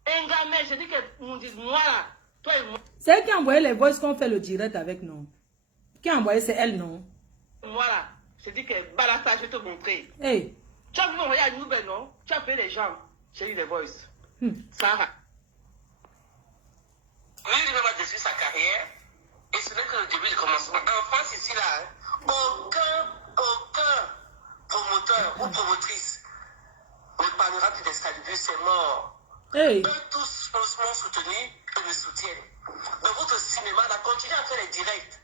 Un gars, mais je dis que on dit, moi là, toi et moi. C'est qui a envoyé les voices qu'on fait le direct avec, non? Qui a envoyé, c'est elle, non? Voilà. Je dis que Balassa, je vais te montrer. Hey. Tu as vu m'envoyer à nous, ben non? Tu as appelé les gens. J'ai eu les voices. Sarah. Lui, il va détruire sa carrière. Et ce n'est que le début du commencement. En France, ici, là, aucun promoteur ou promotrice ne parlera plus d'Excalibur, c'est mort. Hey. Eux tous m'ont soutenu et me soutiennent. Dans votre cinéma, là, continuez à faire les directs.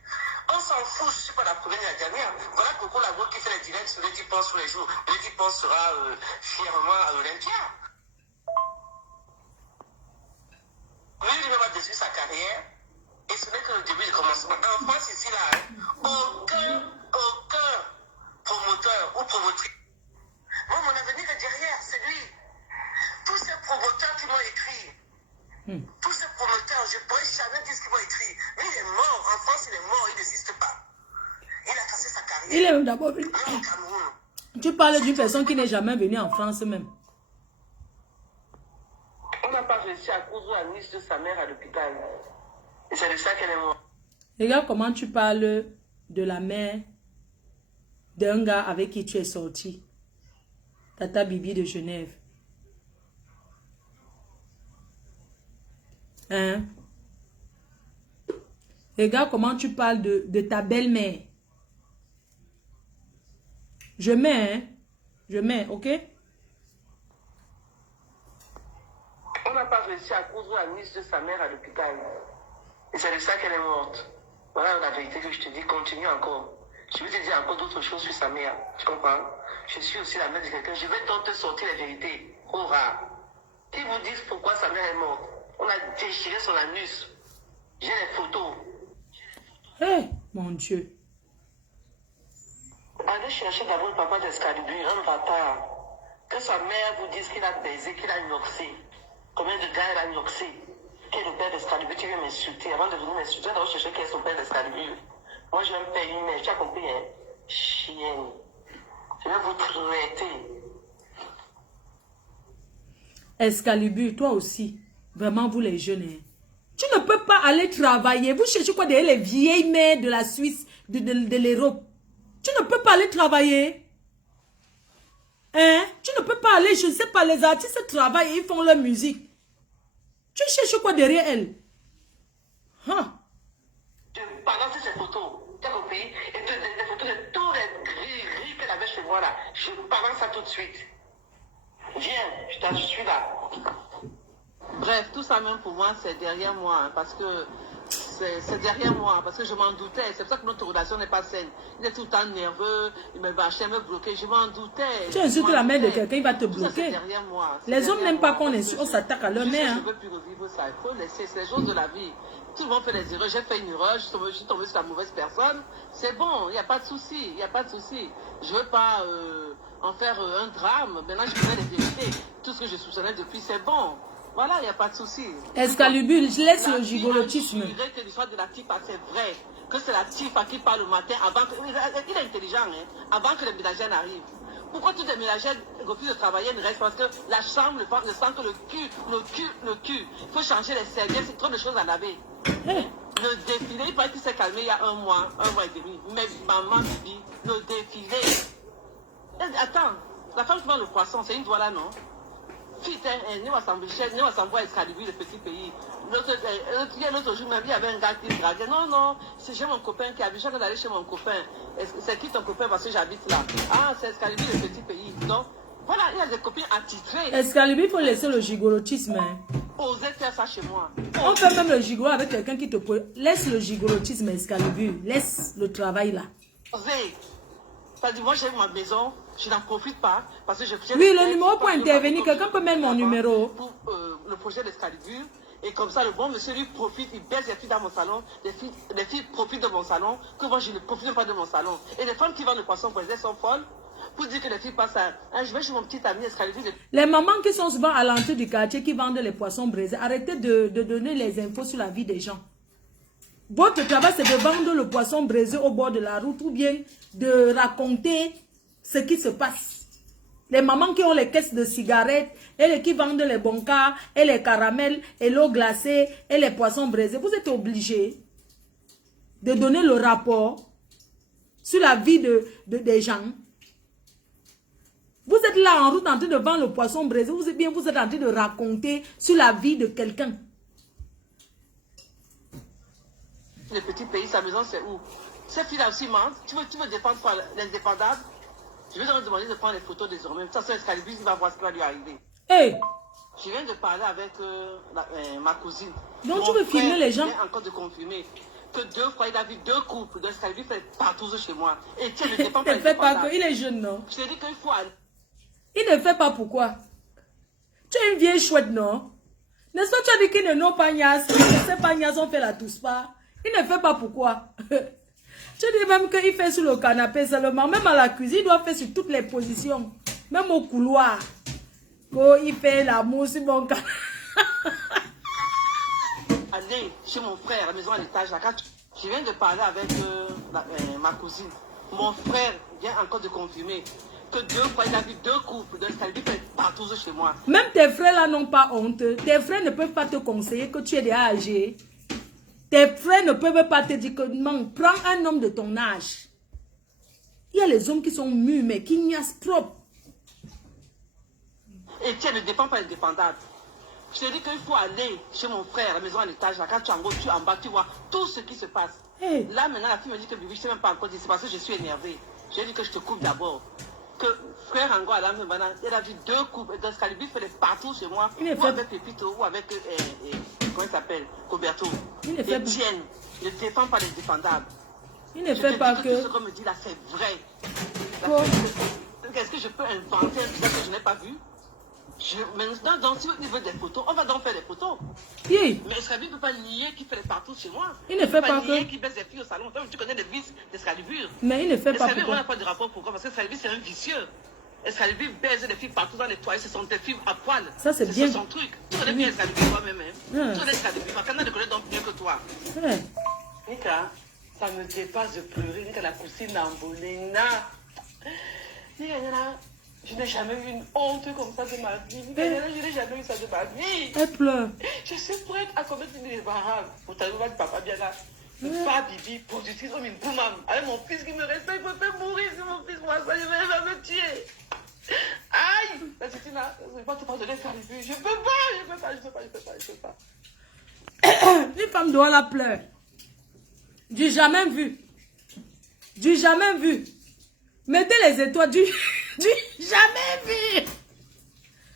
On s'en fout, je ne suis pas la première ni la dernière. Voilà Coco Labo qui fait les directs sur les 10 tous les jours. Le 10 sera fièrement à Olympia. Lui, il va détruire sa carrière. Et ce n'est que le début du commencement. En France, ici, là, aucun promoteur ou promotrice. Moi, mon avenir est derrière, c'est lui. Tous ces promoteurs qui m'ont écrit, tous ces promoteurs, je ne pourrais jamais dire ce qu'ils m'ont écrit. Mais il est mort. En France, il est mort, il n'existe pas. Il a cassé sa carrière. Il est même d'abord venu. Même au Cameroun. Tu parles d'une personne qui n'est jamais venue en France même. On n'a pas réussi à coudre la niche de sa mère à l'hôpital. Et c'est de ça qu'elle est morte. Regarde comment tu parles de la mère d'un gars avec qui tu es sorti. Tata Bibi de Genève. Hein? Regarde comment tu parles de ta belle-mère. Je mets, hein? Je mets, ok? On n'a pas réussi à coudre la niche de sa mère à l'hôpital. Et c'est de ça qu'elle est morte. Voilà la vérité que je te dis, continue encore. Je vais te dire encore d'autres choses sur sa mère. Tu comprends? Je suis aussi la mère de quelqu'un. Je vais donc te sortir la vérité. Hurrah! Qui vous disent pourquoi sa mère est morte? On a déchiré son anus. J'ai les photos. Hé, mon Dieu. Allez chercher d'abord le papa d'Excalibur, un bâtard. Que sa mère vous dise qu'il a baisé, qu'il a inoxé. Combien de gars elle a inoxé? Qui est le père d'Excalibur? Tu viens m'insulter. Avant de venir m'insulter, d'abord chercher qui est son père d'Excalibur. Moi, je vais me payer une mère. Tu as compris, hein? Chienne. Je vais vous traiter. Excalibur, toi aussi. Vraiment, vous les jeunes. Hein. Tu ne peux pas aller travailler. Vous cherchez quoi derrière les vieilles mères de la Suisse, de l'Europe. Tu ne peux pas aller travailler. Hein? Tu ne peux pas aller, je ne sais pas, les artistes travaillent et ils font leur musique. Tu cherches quoi derrière elles? Hein? Je balance ces photos. Tu as compris? Et des photos de tous les gris qu'elle avait chez moi là. Je balance ça tout de suite. Viens, je suis là. Bref, tout ça même pour moi, c'est derrière moi. Hein, parce que c'est derrière moi. Parce que je m'en doutais. C'est pour ça que notre relation n'est pas saine. Il est tout le temps nerveux. Il me bâchait, me bloquait. Je m'en doutais. Tu insultes la mère de quelqu'un, il va te bloquer. C'est derrière moi. Les hommes n'aiment pas qu'on insulte, on s'attaque à leur mère. Je ne veux plus revivre ça. Il faut laisser. C'est les choses de la vie. Tout le monde fait des erreurs. J'ai fait une erreur. Je suis tombée sur la mauvaise personne. C'est bon. Il n'y a pas de souci. Il n'y a pas de souci. Je ne veux pas en faire un drame. Maintenant, je connais les vérités. Tout ce que je soupçonnais depuis, c'est bon. Voilà, il n'y a pas de souci. Excalibur, je laisse le gigolotisme. Que l'histoire de la Tifa, c'est vrai. Que c'est la Tifa qui parle le matin avant que... Il est intelligent, hein. Avant que les ménagères n'arrivent. Pourquoi toutes les ménagères refusent de travailler ne restent? Parce que la chambre ne sent que le cul. Il faut changer les serviettes, c'est trop de choses à laver. Le défilé, il paraît qu'il s'est calmé il y a un mois et demi. Mais maman me dit, le défilé. Attends, La femme qui vend le poisson, c'est une Douala, non? Nous Excalibur, le petit pays. L'autre jour, même, il y avait un gars qui draguait. Non, non, c'est chez mon copain qui habite. Chaque d'aller chez mon copain. C'est qui ton copain parce que j'habite là? Ah, c'est Excalibur, le petit pays. Donc, voilà, il y a des copines attitrées. Excalibur, il faut laisser le gigolotisme. Hein. Osez faire ça chez moi. On fait même le gigolo avec quelqu'un qui te peut. Laisse le gigolotisme, Excalibur. Laisse le travail là. Osez. C'est-à-dire, moi, j'ai ma maison, je n'en profite pas parce que je... Oui, le numéro pour intervenir, quelqu'un peut mettre mon numéro. Pour le projet d'Excalibur. Et comme ça, le bon monsieur lui profite, il baisse les filles dans mon salon, les filles profitent de mon salon, que moi, je ne profite pas de mon salon. Et les femmes qui vendent le poisson braisé sont folles. Pour dire que les filles passent à... je vais chez mon petit ami Excalibur. Les mamans qui sont souvent à l'entrée du quartier, qui vendent les poissons braisés, arrêtez de donner les infos sur la vie des gens. Votre travail, c'est de vendre le poisson braisé au bord de la route ou bien de raconter ce qui se passe. Les mamans qui ont les caisses de cigarettes et les qui vendent les boncas et les caramels et l'eau glacée et les poissons braisés, vous êtes obligés de donner le rapport sur la vie des gens. Vous êtes là en route en train de vendre le poisson braisé, vous êtes en train de raconter sur la vie de quelqu'un. Le petit pays, sa maison, c'est où? Ces filles-là aussi mentent. Tu veux défendre l'indépendable? Je vais leur demander de prendre les photos désormais. Ça, c'est Excalibur, il va voir ce qui va lui arriver. Hey. Je viens de parler avec ma cousine. Donc tu veux filmer les gens? Il vient encore de confirmer que 2 fois, il a vu 2 couples d'Excalibur fait partout chez moi. Et tiens, ne dépend pas. Il ne fait pas que, il est jeune, non? Je te dis qu'il faut aller. Il ne fait pas pourquoi? Tu es une vieille chouette, non? N'est-ce pas, tu as dit qu'il ne n'ont pas Nias? Ces pas Nias ont fait la tous pas. Il ne fait pas pourquoi? Tu dis même qu'il fait sur le canapé seulement. Même à la cuisine, il doit faire sur toutes les positions. Même au couloir. Quand il fait l'amour sur mon canapé. Allez chez mon frère, à la maison à l'étage. Je viens de parler avec ma cousine. Mon frère vient encore de confirmer que 2 fois, il a vu 2 couples d'Excalibur fait partout chez moi. Même tes frères là n'ont pas honte. Tes frères ne peuvent pas te conseiller que tu es déjà âgé. Tes frères ne peuvent pas te dire que non, prends un homme de ton âge. Il y a les hommes qui sont mûrs, mais qui niassent propre. Et tiens, ne dépend pas indépendable. Je te dis qu'il faut aller chez mon frère, à la maison à l'étage. Quand tu es en haut, tu es en bas, tu vois tout ce qui se passe. Hey. Là, maintenant, la fille me dit que Bibi, je ne sais même pas encore dit. C'est parce que je suis énervée. J'ai dit que je te coupe d'abord. Que frère Ango, il a vu 2 couples d'Excalibur, il fait partout chez moi. Ou avec Pépito, ou avec, comment il s'appelle, Coberto. Il ne fait pas. Tienne, ne défends pas les défendables. Il ne fait pas que... Tout ce qu'on me dit là, c'est vrai. Est-ce que je peux inventer un truc que je n'ai pas vu? Maintenant, donc, si il veut des photos, on va donc faire des photos. Oui. Mais Excalibur ne peut pas nier qu'il fait les partout chez moi. Il ne fait pas nier que... qu'il baisse les filles au salon. Tu connais les vices d'Excalibur. Mais il ne fait pas Excalibur, on pourquoi. n'a pas de rapport. Pourquoi? Parce que Excalibur, c'est un vicieux. Excalibur baise les filles partout dans les toilettes. Ce sont des filles à poil. Ça, c'est bien. C'est son truc. Tu connais bien Excalibur toi-même. Hein? Tu connais Excalibur. Ma canne ne connaît donc mieux que toi. Nika, ça me dépasse de pleurer. Nika, la cousine d'Ambolina. Nika, je n'ai jamais eu une honte comme ça de ma vie. Je n'ai jamais eu ça de ma vie. Elle pleure. Je suis prête à commettre une débarras. Pour ta nouvelle papa bien là. Pas Bibi, productrice comme une boumam. Avec mon fils qui me respecte, il me fait mourir si mon fils moi ça, je vais jamais tuer. Aïe! La Titina, je ne vais pas te pardonner faire les vues. Je peux pas. Une femme doit la pleurer. Du jamais vu. Du jamais vu. Mettez les étoiles du jamais vu.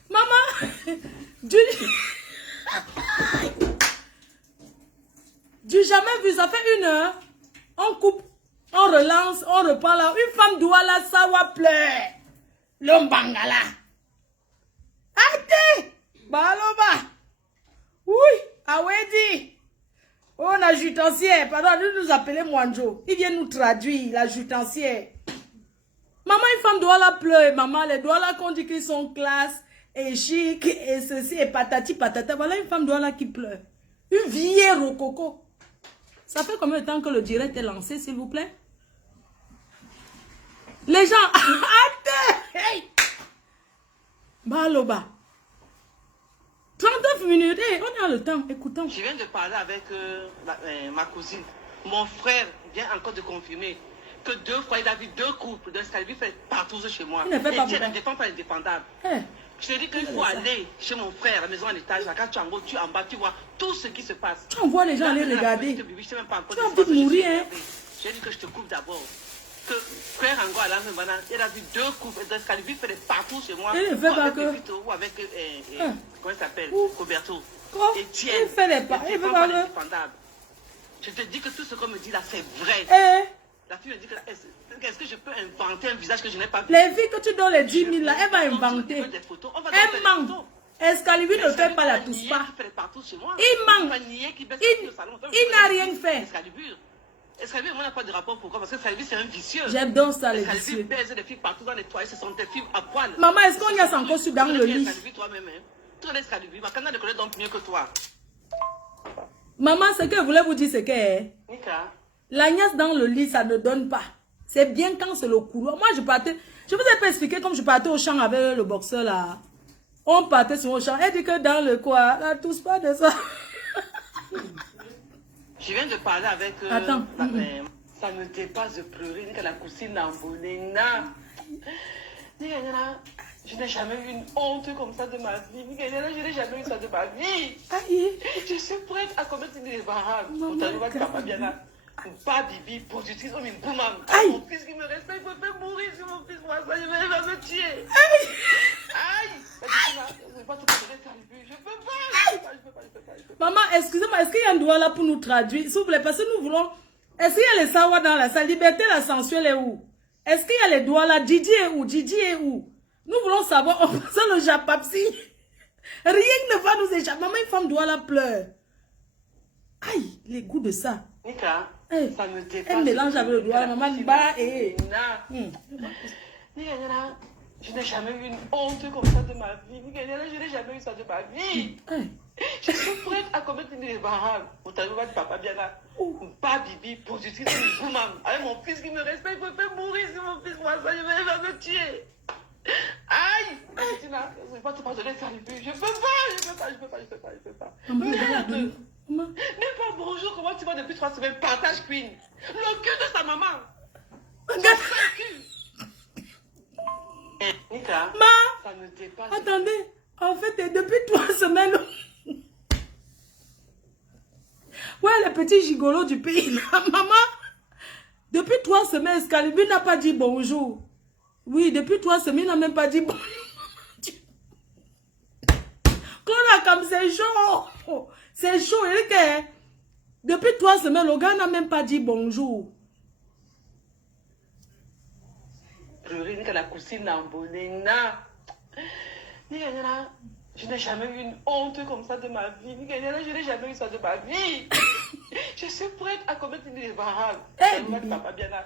Maman. Du jamais vu. Ça fait 1 heure. On coupe. On relance. On reprend là. Une femme doit la savoir pleurer. L'ombangala. Ate. Baloba. Oui. Awedi. Oh, la jutancière. Pardon, nous appelons Mwanjo. Il vient nous traduire, la jutancière. Maman, une femme doit la pleurer. Maman, les doigts là qu'on dit qu'ils sont classe et chic et ceci et patati patata. Voilà une femme doit là qui pleure. Une vieille rococo. Ça fait combien de temps que le direct est lancé, s'il vous plaît? Les gens, hey! Baloba. 39 minutes, hey, on a le temps, écoutons. Je viens de parler avec ma cousine. Mon frère vient encore de confirmer que 2 fois, il a vu 2 couples d'Escalibi fait partout chez moi. Il ne fait pas Etienne ne défend pas l'indéfendable. Je te dis qu'il faut aller chez mon frère à la maison à l'étage. Quand tu es en haut, tu es en bas, tu vois tout ce qui se passe. Tu envoies les gens aller regarder. Je sais même pas encore tu as envie de mourir, hein. Je dis que je te coupe d'abord. Que frère Angola, là, il a vu 2 couples d'Escalibi fait partout chez moi. Il ne fait pas que... Ou avec, comment il s'appelle, Roberto. Etienne. Il fait les pas. Il fait pas que... Je te dis que tout ce qu'on me dit là, c'est vrai. La fille me dit que est-ce que je peux inventer un visage que je n'ai pas vu? Les filles que tu donnes les 10 000 là, elle va inventer. Elle manque. Escalibi ne fait pas la touche pas. Il manque. Il n'a rien fait. Escalibi, on n'a pas de rapport. Pourquoi? Parce que Escalibi, c'est un vicieux. J'adore ça, les vicieux. Escalibi baise des filles partout dans les toilettes. Ce sont des filles à poil. Maman, est-ce qu'on y a encore sur dans le lit? Escalibi toi-même. Tu connais Escalibi. Ma canne ne connaît donc mieux que toi. Maman, ce que je voulais vous dire, c'est que... Nika. L'agnès dans le lit, ça ne donne pas. C'est bien quand c'est le couloir. Moi, je partais... Je vous ai pas expliqué comme je partais au champ avec le boxeur là. On partait sur le champ. Elle dit que dans le quoi, là, touche pas de ça. Je viens de parler avec... Attends. Ça me dépasse de pleurer. Nika la cousine Nambolena. Je n'ai jamais eu une honte comme ça de ma vie. Je n'ai jamais eu ça de ma vie. Aïe. Je suis prête à commettre une débarras. Papa bien là. Pas Bibi, productrice, oh, mais boumam. Mon fils qui me respecte, il me fait mourir sur mon fils. Moi, ça, il va me tuer. Aïe. Je ne peux pas te donner ça. Je peux pas. Maman, excusez-moi, est-ce qu'il y a un doigt là pour nous traduire? S'il vous plaît, parce que nous voulons... Est-ce qu'il y a les sawa dans la salle? Liberté, la sensuelle est où? Est-ce qu'il y a les doigts là? Didi est où? Didi est où? Nous voulons savoir, on passe le japapsi. Rien ne va nous échapper. Maman, une femme doit la pleurer. Aïe, les goûts de ça. Nika, ça me dépasse. Elle mélange avec le doigt. Maman, bah, je n'ai jamais eu une honte comme ça de ma vie. Je n'ai jamais eu ça de ma vie. Je suis prête à commettre une débarras. Pour ta nouvelle papa bien là. Pas Bibi, productrice, boumam. Avec mon fils qui me respecte, il me fait mourir sur mon fils. Moi, ça, il va me tuer. Aïe! Je ne vais pas te pardonner, ça arrive. Je peux pas. Merde! Même pas bonjour, comment tu vas depuis 3 semaines? Partage Queen. Le cul de sa maman. Regarde. Nika, Ma, ça me dépasse. attendez, en fait, depuis 3 semaines... Ouais, le petit gigolo du pays, là, maman. Depuis 3 semaines, Escalibi n'a pas dit bonjour. Oui, depuis 3 semaines, il n'a même pas dit bonjour. Claude, comme c'est chaud. C'est chaud. Il que depuis 3 semaines, le gars n'a même pas dit bonjour. Pleurer, la cousine Nambolena. Je n'ai jamais eu une honte comme ça de ma vie. Je n'ai jamais eu ça de ma vie. Je suis prête à commettre une débarras. Papa bien là.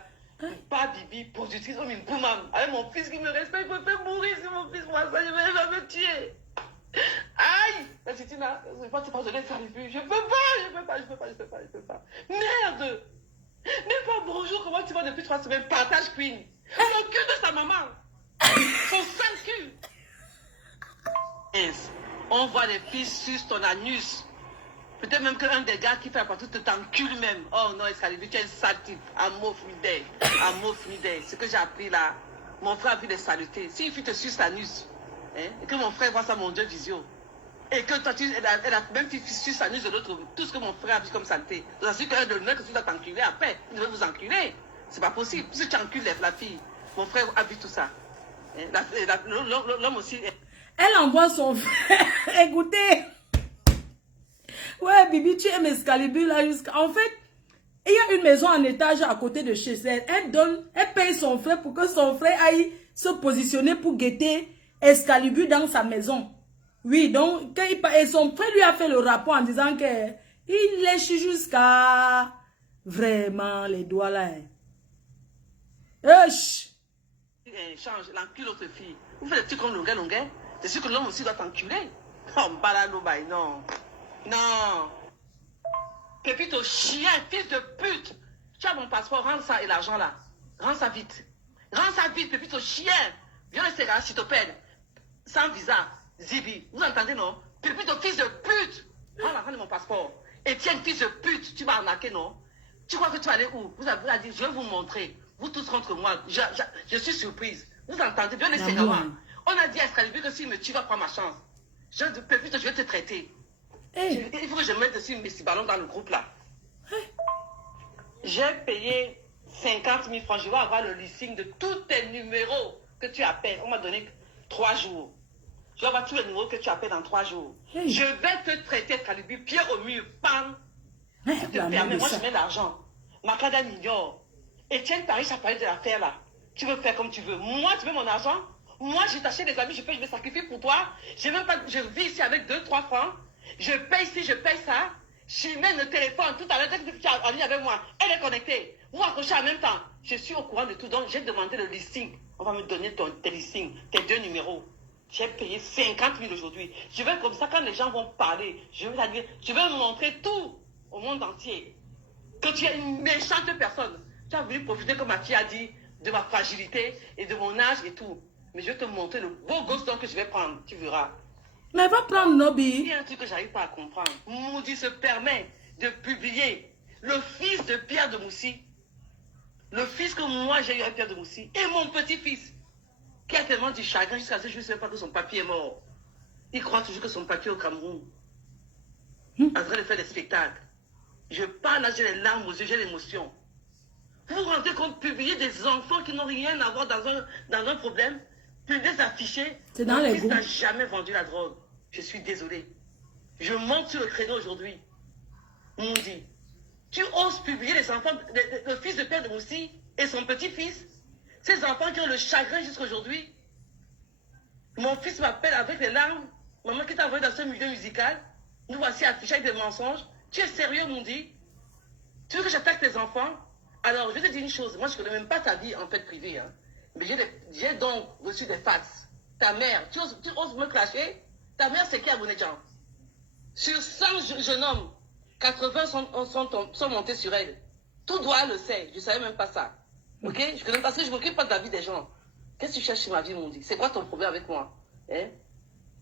Pas Bibi, productrice, oh, mais boumam. Avec mon fils qui me respecte, il me fait mourir sur mon fils. Moi, ça, il va me tuer. Aïe! La Titina, je ne vais pas te pardonner, ça arrive. Je peux pas. Merde! Même pas bonjour, comment tu vas depuis 3 semaines? Partage Queen. Le cul de sa maman. Son sale cul. On voit les filles sur ton anus. Peut-être même qu'un des gars qui fait la partie te t'encule même. Oh non, Escalibi, tu es un sale type. Amour fidèle. Ce que j'ai appris là, mon frère a vu les saluter. Si une fille te suce l'anus, et que mon frère voit ça, mon Dieu, visio, et que toi, elle a même fait suce l'anus de l'autre, tout ce que mon frère a vu comme saleté, je vous assure qu'un de nous, que tu dois t'enculer après, il devait vous enculer. C'est pas possible. Si tu encules la fille, mon frère a vu tout ça. L'homme aussi. Elle envoie son frère. Écoutez. Ouais, Bibi, tu aimes Escalibi là jusqu'à... En fait, il y a une maison en étage à côté de chez elle. Elle paye son frère pour que son frère aille se positionner pour guetter Escalibi dans sa maison. Oui, donc, et son frère lui a fait le rapport en disant que il lèche jusqu'à... Vraiment, les doigts là. Change, l'encule l'autre fille. Vous faites des trucs comme longuet. C'est sûr que l'homme aussi doit t'enculer. Oh, balado, non. Non. Pépito, chien, fils de pute. Tu as mon passeport, rends ça et l'argent là. Rends ça vite, Pépito, chien. Viens rester là, cytopède. Sans visa, Zibi. Vous entendez, non? Pépito, fils de pute. Rends l'argent de mon passeport. Etienne, fils de pute. Tu m'as arnaqué, non? Tu crois que tu vas aller où? Vous avez dit, je vais vous montrer. Vous tous contre moi. Je suis surprise. Vous entendez bien les Ah Sénégalais. bon? On a dit à Excalibur que s'il me tue, il va prendre ma chance. Je vais te traiter. Hey. Il faut que je mette aussi mes ballons dans le groupe là. J'ai payé 50 000 francs. Je vais avoir le listing de tous tes numéros que tu appelles. On m'a donné 3 jours. Je vais avoir tous les numéros que tu appelles dans 3 jours. Hey. Je vais te traiter, Excalibur, pied au mur, pam. Hey, Tu te la permets, merde de moi ça. je mets l'argent. Macadam ignore. Etienne Paris a parlé de l'affaire là. Tu veux faire comme tu veux. Moi, tu veux mon argent? Moi, j'ai t'acheté des amis, je vais sacrifier pour toi. J'ai même pas, je vis ici avec 2-3 francs. Je paye ici, je paye ça. Je mets le téléphone tout à l'heure, dès que tu es en ligne avec moi, elle est connectée. Vous accrochez en même temps. Je suis au courant de tout. Donc, j'ai demandé le listing. On va me donner tes listings, tes 2 numéros. J'ai payé 50 000 aujourd'hui. Je vais comme ça, quand les gens vont parler, je vais montrer tout au monde entier. Que tu es une méchante personne. Tu as voulu profiter, comme ma fille a dit, de ma fragilité et de mon âge et tout. Mais je vais te montrer le beau gosse que je vais prendre. Tu verras. Mais va prendre Il Nobi. y a un truc que j'arrive pas à comprendre. Moudi se permet de publier le fils de Pierre de Moussy. Le fils que moi j'ai eu avec Pierre de Moussy. Et mon petit-fils. Qui a tellement du chagrin jusqu'à ce que je ne sais pas que son papier est mort. Il croit toujours que son papier est au Cameroun. En train de faire des spectacles. Je parle là, j'ai les larmes aux yeux, j'ai l'émotion. Vous vous rendez compte, publier des enfants qui n'ont rien à voir dans un problème, publier des affichés. C'est dans Mon les fils groupes. n'a jamais vendu la drogue. Je suis désolé. Je monte sur le créneau aujourd'hui. Moudi, tu oses publier les enfants, le fils de Pierre de Moussi et son petit-fils. Ces enfants qui ont le chagrin jusqu'à aujourd'hui. Mon fils m'appelle avec les larmes. Maman qui t'a envoyé dans ce milieu musical. Nous voici affichés avec des mensonges. Tu es sérieux, Moudi? Tu veux que j'attaque tes enfants? Alors, je vais te dire une chose. Moi, je ne connais même pas ta vie, en fait, privée. Hein. Mais j'ai donc reçu des fax. Ta mère, tu oses me clasher? Ta mère, c'est qui à Abonedjan? Sur 100 jeunes hommes, 80 sont montés sur elle. Tout doigt le sait. Je ne savais même pas ça. Ok? Parce que je ne m'occupe pas de la vie des gens. Qu'est-ce que tu cherches sur ma vie, Mondi? C'est quoi ton problème avec moi? Hein?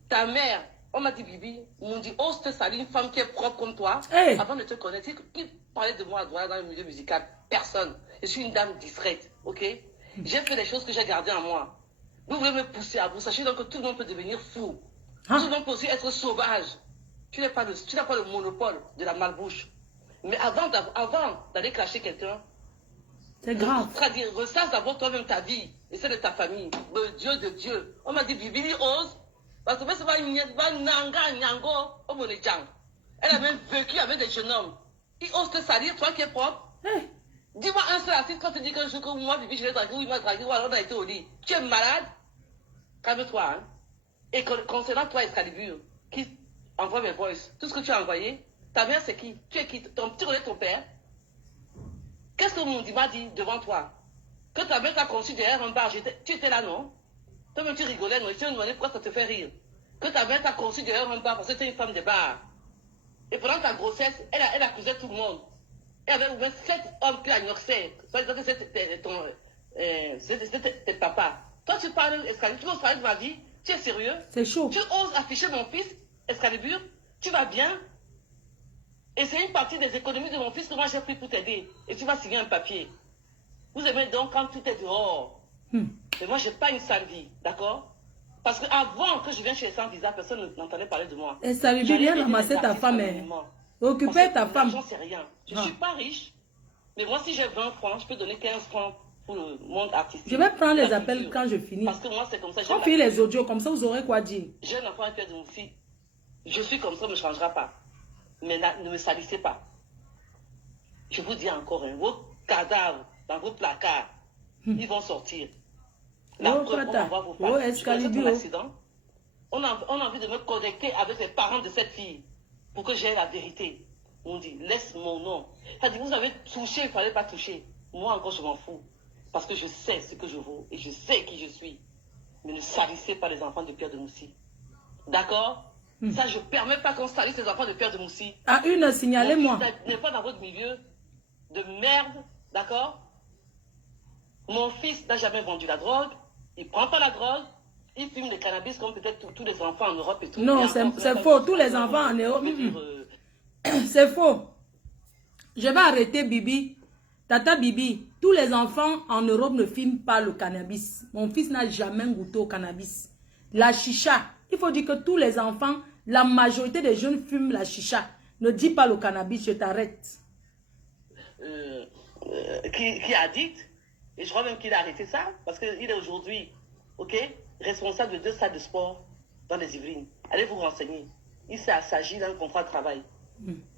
Ta mère, on m'a dit, Bibi, Mondi, ose te salir une femme qui est propre comme toi. Hey. Avant de te connaître, qui parlait de moi à droite dans le milieu musical? Personne. Je suis une dame discrète. Ok? J'ai fait des choses que j'ai gardées en moi. Vous voulez me pousser à vous. Sachez donc que tout le monde peut devenir fou. Hein? Tout le monde peut aussi être sauvage. Tu n'as pas le monopole de la malbouche. Mais avant d'aller clasher quelqu'un, C'est grave. c'est-à-dire, ressasse d'abord toi-même ta vie et celle de ta famille. Le Dieu de Dieu. On m'a dit, Bibi, ose. Parce que c'est pas une nanga, nyango, au Monedjan. Elle a même vécu avec des jeunes hommes. Il ose te salir, toi qui es propre. Hey. Dis-moi un seul artiste quand tu dis qu'un jour que moi, Bibi, je l'ai dragué, ou il m'a dragué, ou alors on a été au lit. Tu es malade? Calme-toi. Hein? Et concernant toi, Excalibur, qui envoie mes voices, tout ce que tu as envoyé, ta mère, c'est qui? Tu es qui? Tu connais ton père? Qu'est-ce que mon dit m'a dit devant toi? Que ta mère t'a conçu derrière un bar, tu étais là, non? Toi-même, tu rigolais, non? Et tu me demandais pourquoi ça te fait rire. Que ta mère t'a conçu derrière un bar parce que tu es une femme de bar. Et pendant ta grossesse, elle accusait tout le monde. Elle avait ouvert 7 hommes qui l'agnoxaient. Ça veut dire que c'était tes papas. Toi, tu parles, Excalibur, tu oses parler de ma vie? Tu es sérieux? C'est chaud. Tu oses afficher mon fils, Excalibur? Tu vas bien? Et c'est une partie des économies de mon fils que moi j'ai pris pour t'aider. Et tu vas signer un papier. Vous aimez donc quand tout est dehors. Mais moi, je n'ai pas une sale vie, d'accord? Parce qu'avant que je vienne chez Sans Visa, personne n'entendait parler de moi. Et ça lui dit, viens ramasser ta femme. Occuper ta femme. J'en sais rien. Je ne suis pas riche. Mais moi, si j'ai 20 francs, je peux donner 15 francs pour le monde artistique. Je vais prendre les La appels culture. quand je finis. Parce que moi, c'est comme ça. On fait les audios, comme ça vous aurez quoi dire. J'ai un enfant à Pierre de Moussi. Je suis comme ça, on ne me changera pas. Mais là, ne me salissez pas. Je vous dis encore, hein, vos cadavres dans vos placards, ils vont sortir. La Oh, preuve, on Prata. envoie vos Oh, femmes. Excalibur. Je accident. On a envie de me connecter avec les parents de cette fille pour que j'aie la vérité. On dit, laisse mon nom. C'est-à-dire, vous avez touché, il ne fallait pas toucher. Moi encore, je m'en fous. Parce que je sais ce que je vaux et je sais qui je suis. Mais ne salissez pas les enfants de Pierre de Moussi. D'accord? Ça, je ne permets pas qu'on salisse les enfants de Pierre de Moussi. À une, signalez-moi. Mon fils n'est pas dans votre milieu de merde, d'accord? Mon fils n'a jamais vendu la drogue, il ne prend pas la drogue, il fume le cannabis comme peut-être tous les enfants en Europe et tout. Non, c'est faux. Tous les enfants en Europe. C'est faux. Je vais arrêter Bibi. Tata Bibi, tous les enfants en Europe ne fument pas le cannabis. Mon fils n'a jamais goûté au cannabis. La chicha, il faut dire que tous les enfants, la majorité des jeunes fument la chicha. Ne dis pas le cannabis, je t'arrête. Qui est addict, et je crois même qu'il a arrêté ça, parce qu'il est aujourd'hui, ok, responsable de 2 salles de sport dans les Yvelines. Allez vous renseigner. Il s'agit d'un contrat de travail.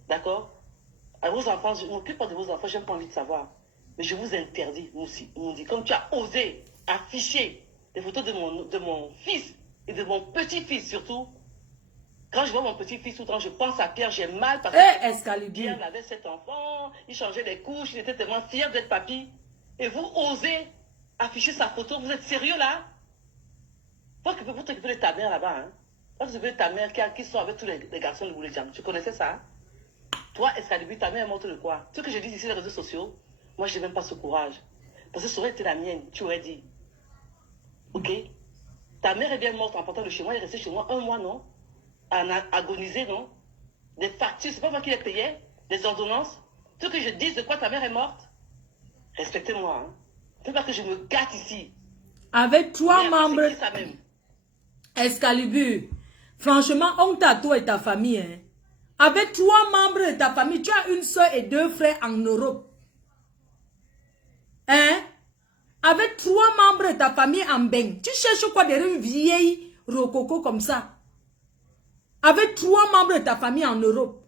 D'accord? À vos enfants, je ne m'occupe pas de vos enfants, je n'ai pas envie de savoir. Mais je vous interdis, Moussi, comme tu as osé afficher des photos de mon fils et de mon petit-fils surtout. Quand je vois mon petit-fils, ou quand je pense à Pierre, j'ai mal parce que Pierre avait 7 enfants, il changeait les couches, il était tellement fier d'être papy. Et vous osez afficher sa photo, vous êtes sérieux là? Toi qui peux t'occuper de ta mère là-bas, hein? Toi qui t'occuper de ta mère qui sort avec tous les garçons de Boulé-Djam. Tu connaissais ça? Hein? Toi, Escalibu, ta mère est morte de quoi? Ce que je dis ici sur les réseaux sociaux, moi je n'ai même pas ce courage. Parce que ça aurait été la mienne, tu aurais dit. Ok? Ta mère est bien morte en partant de chez moi, elle est restée chez moi 1 mois, non? À agoniser, non? Des factures, c'est pas moi qui les payais, des ordonnances. Ce que je dis de quoi ta mère est morte, respectez-moi. Hein? C'est pas que je me gâte ici. Avec 3 Merde, membres, c'est qui ça même? Excalibur, franchement, honte à toi et ta famille. Hein? Avec 3 membres de ta famille, tu as une soeur et 2 frères en Europe. Hein? Avec 3 membres de ta famille en Beng, tu cherches quoi derrière une vieille rococo comme ça? Avec 3 membres de ta famille en Europe.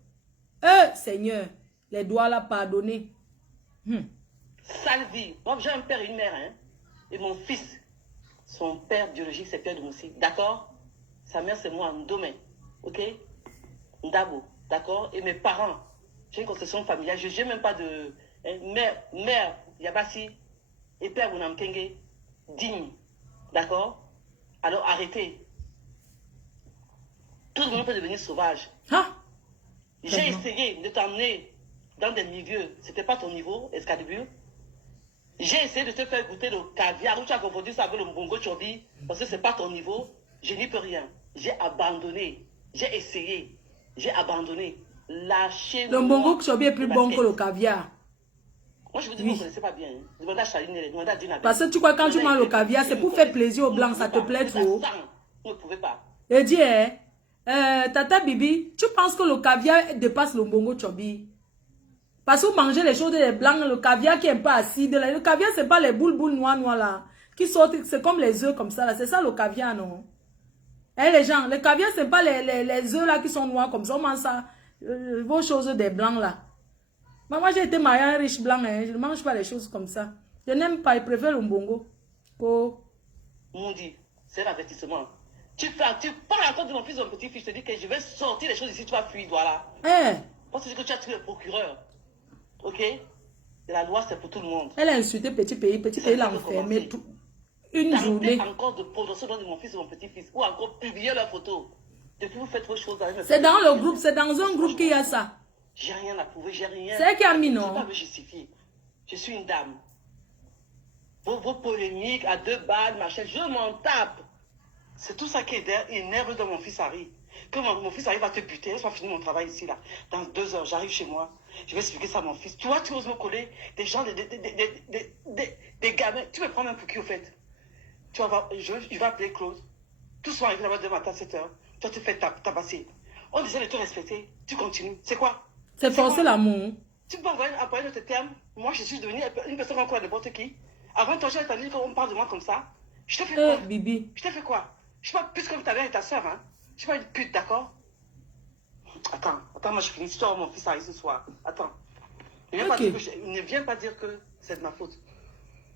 Seigneur, les doigts là pardonner. Sale vie. Moi, j'ai un père et une mère. Hein? Et mon fils, son père biologique, c'est Pierre de Moussi. D'accord? Sa mère, c'est moi, Ndomé. Ok? Ndabo. D'accord? Et mes parents, j'ai une concession familiale. Je n'ai même pas de... Mère, Yabassi, et père Bounamkenge, digne. D'accord? Alors arrêtez. Tout le monde peut devenir sauvage. Hein? J'ai essayé de t'emmener dans des milieux. C'était pas ton niveau, Excalibur. J'ai essayé de te faire goûter le caviar où tu as confondu ça avec le mbongo chobi parce que c'est pas ton niveau. Je n'y peux rien. J'ai abandonné. J'ai essayé. J'ai abandonné. Lâchez le mbongo chobi est plus bon que le caviar. Moi, je vous dis, vous ne connaissez pas bien. Demandez à Chaline, demandez à Dina. Parce que tu crois quand tu manges le caviar, c'est pour faire plaisir aux blancs, ça te plaît trop. Vous ne pouvez pas. Et dis, Tata Bibi, tu penses que le caviar dépasse le mbongo chobi? Parce que vous mangez les choses des blancs, le caviar qui est un peu acide. Le caviar, c'est pas les boules noirs là. Qui sortent, c'est comme les œufs comme ça là. C'est ça le caviar, non? Les gens, le caviar, c'est pas les œufs là qui sont noirs comme ça. On mange ça, vos choses des blancs là. Mais moi, j'ai été mariée à un riche blanc, hein. Je ne mange pas les choses comme ça. Je n'aime pas, je préfère le mbongo. Oh. Moudi, c'est l'avertissement. Tu parles encore de mon fils ou mon petit-fils. Je te dis que je vais sortir les choses ici, tu vas fuir, voilà. Parce que tu as tué le procureur. Ok? Et la loi, c'est pour tout le monde. Elle a insulté petit pays l'a enfermé une journée. Encore de promotion de mon fils ou mon petit-fils. Ou encore publier leur photo. Depuis, vous faites vos choses. C'est dans le groupe, c'est dans un groupe qu'il y a ça. J'ai rien à prouver, j'ai rien. C'est elle qui a mis, non? Je ne peux pas me justifier. Je suis une dame. Vos polémiques à 2 balles, machin, je m'en tape. C'est tout ça qui est énerve de mon fils Harry. Que mon fils arrive à te buter, laisse-moi finir mon travail ici, là. Dans 2 heures, j'arrive chez moi. Je vais expliquer ça à mon fils. Tu vois, tu oses me coller des gens, des gamins. Tu me prends un pour qui, au fait? Tu vas, je vais appeler Claude. Tous sont arrivés là-bas demain matin à 7 heures. Tu vas te faire tabasser. On disait de te respecter. Tu continues. C'est quoi? C'est forcer l'amour. Tu peux envoyer un de tes termes. Moi, je suis devenue une personne encore à n'importe qui. Avant, toi, j'ai entendu qu'on parle de moi comme ça. Je t'ai fait quoi? Bibi. Je t'ai fait quoi? Je suis pas plus comme ta mère et ta soeur, hein. Je suis pas une pute, d'accord? Attends, moi je finis. Si tu as mon fils arrive ce soir. Attends. Ne viens pas dire que c'est de ma faute.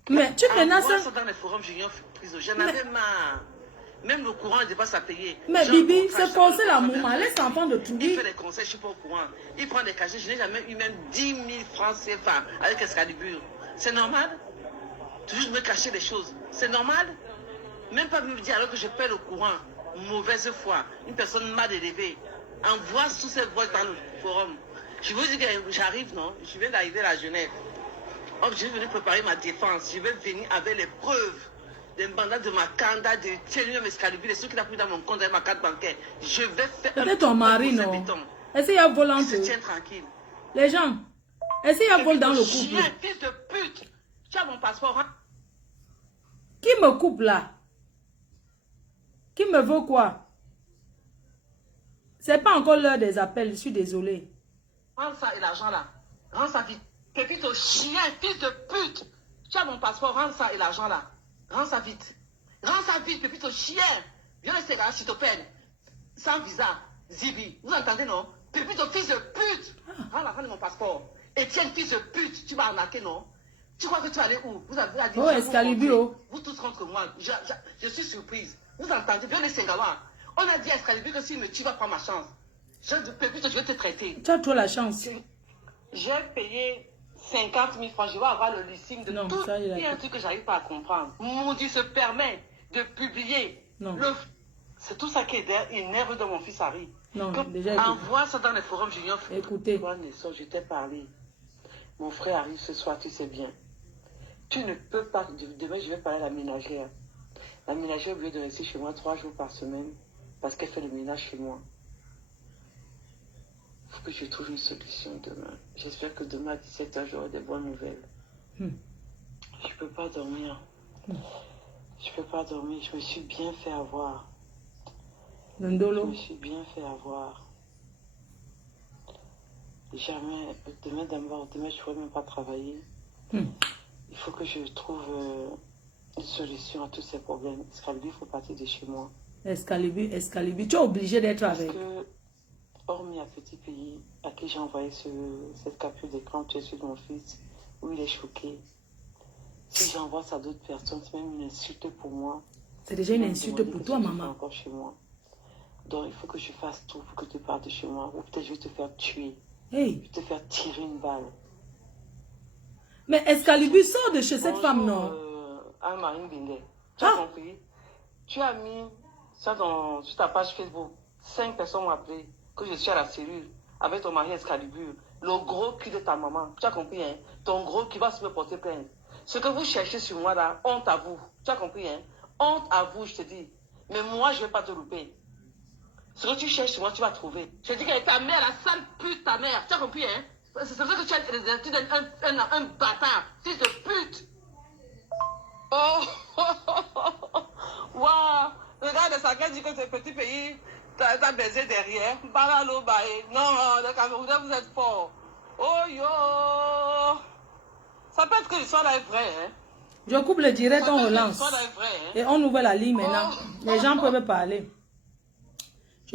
Mais tu connais ça? Dans les forums junior prison. J'en avais marre. Même le courant, il dépasse à payer. Mais Bibi, c'est forcer l'amour. Laisse l'enfant de tout. Il fait des conseils, je ne suis pas au courant. Il prend des cachets. Je n'ai jamais eu même 10 000 francs CFA avec Excalibur. C'est normal? Toujours me cacher des choses. C'est normal? Même pas me dire alors que je paie le courant. Mauvaise foi. Une personne mal élevée. Envoie tous ces voix dans le forum. Je vous dis que j'arrive, non? Je viens d'arriver à Genève. Donc, je suis venu préparer ma défense. Je vais venir avec les preuves des mandats de ma canda, de Thierry Excalibur, les trucs qu'il a pris dans mon compte, dans ma carte bancaire. Je vais faire. Peut-être ton mari, non? Est-ce qu'il y a volonté? Je tiens tranquille. Les gens, Est-ce qu'il y a vol dans le Chien, couple? fils de pute. Tu as mon passeport, hein? Qui me coupe là? Qui me veut quoi? C'est pas encore l'heure des appels, je suis désolée. Rends ça et l'argent là. Rends ça vite. Pépito, chien, fils de pute. Tu as mon passeport, rends ça et l'argent là. Rends ça vite. Rends ça vite, Pépito, chien. Viens le Sénégal, s'il te plaît. Sans visa, Zibi. Vous entendez, non? Pépito, fils de pute. Rends l'argent de mon passeport. Etienne, fils de pute. Tu vas arnaquer, non? Tu crois que tu vas aller où? Vous avez dit. Oh, Excalibur. Vous tous contre moi. Je suis surprise. Vous entendez? Viens le Sénégal. On a dit à Excalibur que s'il me tue, il va prendre ma chance. Pépito, je vais te traiter. Tu as trop la chance. J'ai payé 50 000 francs. Je vais avoir le listing de Non, tout. ça, il a Il y a un truc que j'arrive pas à comprendre. Moudi se permet de publier. Non. C'est tout ça qui énerve de mon fils Harry. Non, Que déjà écoute. envoie ça dans les forums juniors. Écoutez. Toi, Nesson, je t'ai parlé. Mon frère arrive ce soir, tu sais bien. Tu ne peux pas. Demain, je vais parler à la ménagère. La ménagère, au lieu de rester chez moi 3 jours par semaine, parce qu'elle fait le ménage chez moi. Il faut que je trouve une solution demain. J'espère que demain à 17h, j'aurai des bonnes nouvelles. Je ne peux pas dormir. Je peux pas dormir. Je me suis bien fait avoir. Je Ndolo. me suis bien fait avoir. Jamais. Demain, d'abord, demain, je ne pourrais même pas travailler. Il faut que je trouve une solution à tous ces problèmes. Excalibur, il faut partir de chez moi. Excalibur, Excalibur. Tu es obligé d'être Parce avec. que, hormis un petit pays à qui j'ai envoyé cette capture d'écran, tu es celui de mon fils, où il est choqué. Si j'envoie ça à d'autres personnes, c'est même une insulte pour moi. C'est déjà une insulte pour toi, maman. Encore chez moi. Donc il faut que je fasse tout pour que tu partes de chez moi. Ou peut-être je vais te faire tuer. Hey. Je vais te faire tirer une balle. Mais Excalibur sort de chez cette Bonjour, femme, non? Anne-Marine Bindet. Tu as compris? Tu as mis ça sur ta page Facebook. 5 personnes m'ont appelé que je suis à la cellule avec ton mari Excalibur. Le gros cul de ta maman. Tu as compris, hein? Ton gros qui va se me porter plainte. Ce que vous cherchez sur moi là, honte à vous. Tu as compris, hein? Honte à vous, je te dis. Mais moi, je ne vais pas te louper. Ce que tu cherches sur moi, tu vas trouver. Je te dis que ta mère, la sale pute, ta mère. Tu as compris, hein? C'est vrai que tu es un bâtard. Fils de pute. Oh! Waouh! Regarde ça, qui dit que ce petit pays, t'as baisé derrière. Balalo, baé. Non, les Camerounais, vous êtes forts. Oh yo! Ça peut être que l'histoire là est vraie, hein? Je coupe le direct, on relance. Et on ouvre la ligne maintenant. Les gens peuvent parler.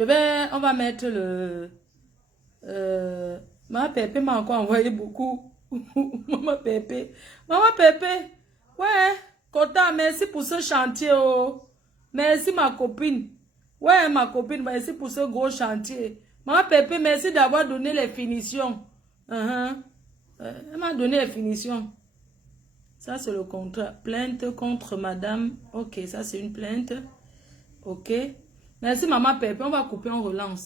On va mettre le... Maman Pépé m'a encore envoyé beaucoup. Maman Pépé. Ouais. Kota, merci pour ce chantier. Oh. Merci ma copine. Ouais, ma copine, merci pour ce gros chantier. Maman Pépé, merci d'avoir donné les finitions. Elle m'a donné les finitions. Ça, c'est le contrat. Plainte contre madame. Ok, ça, c'est une plainte. Ok. Merci, maman Pépé. On va couper, on relance.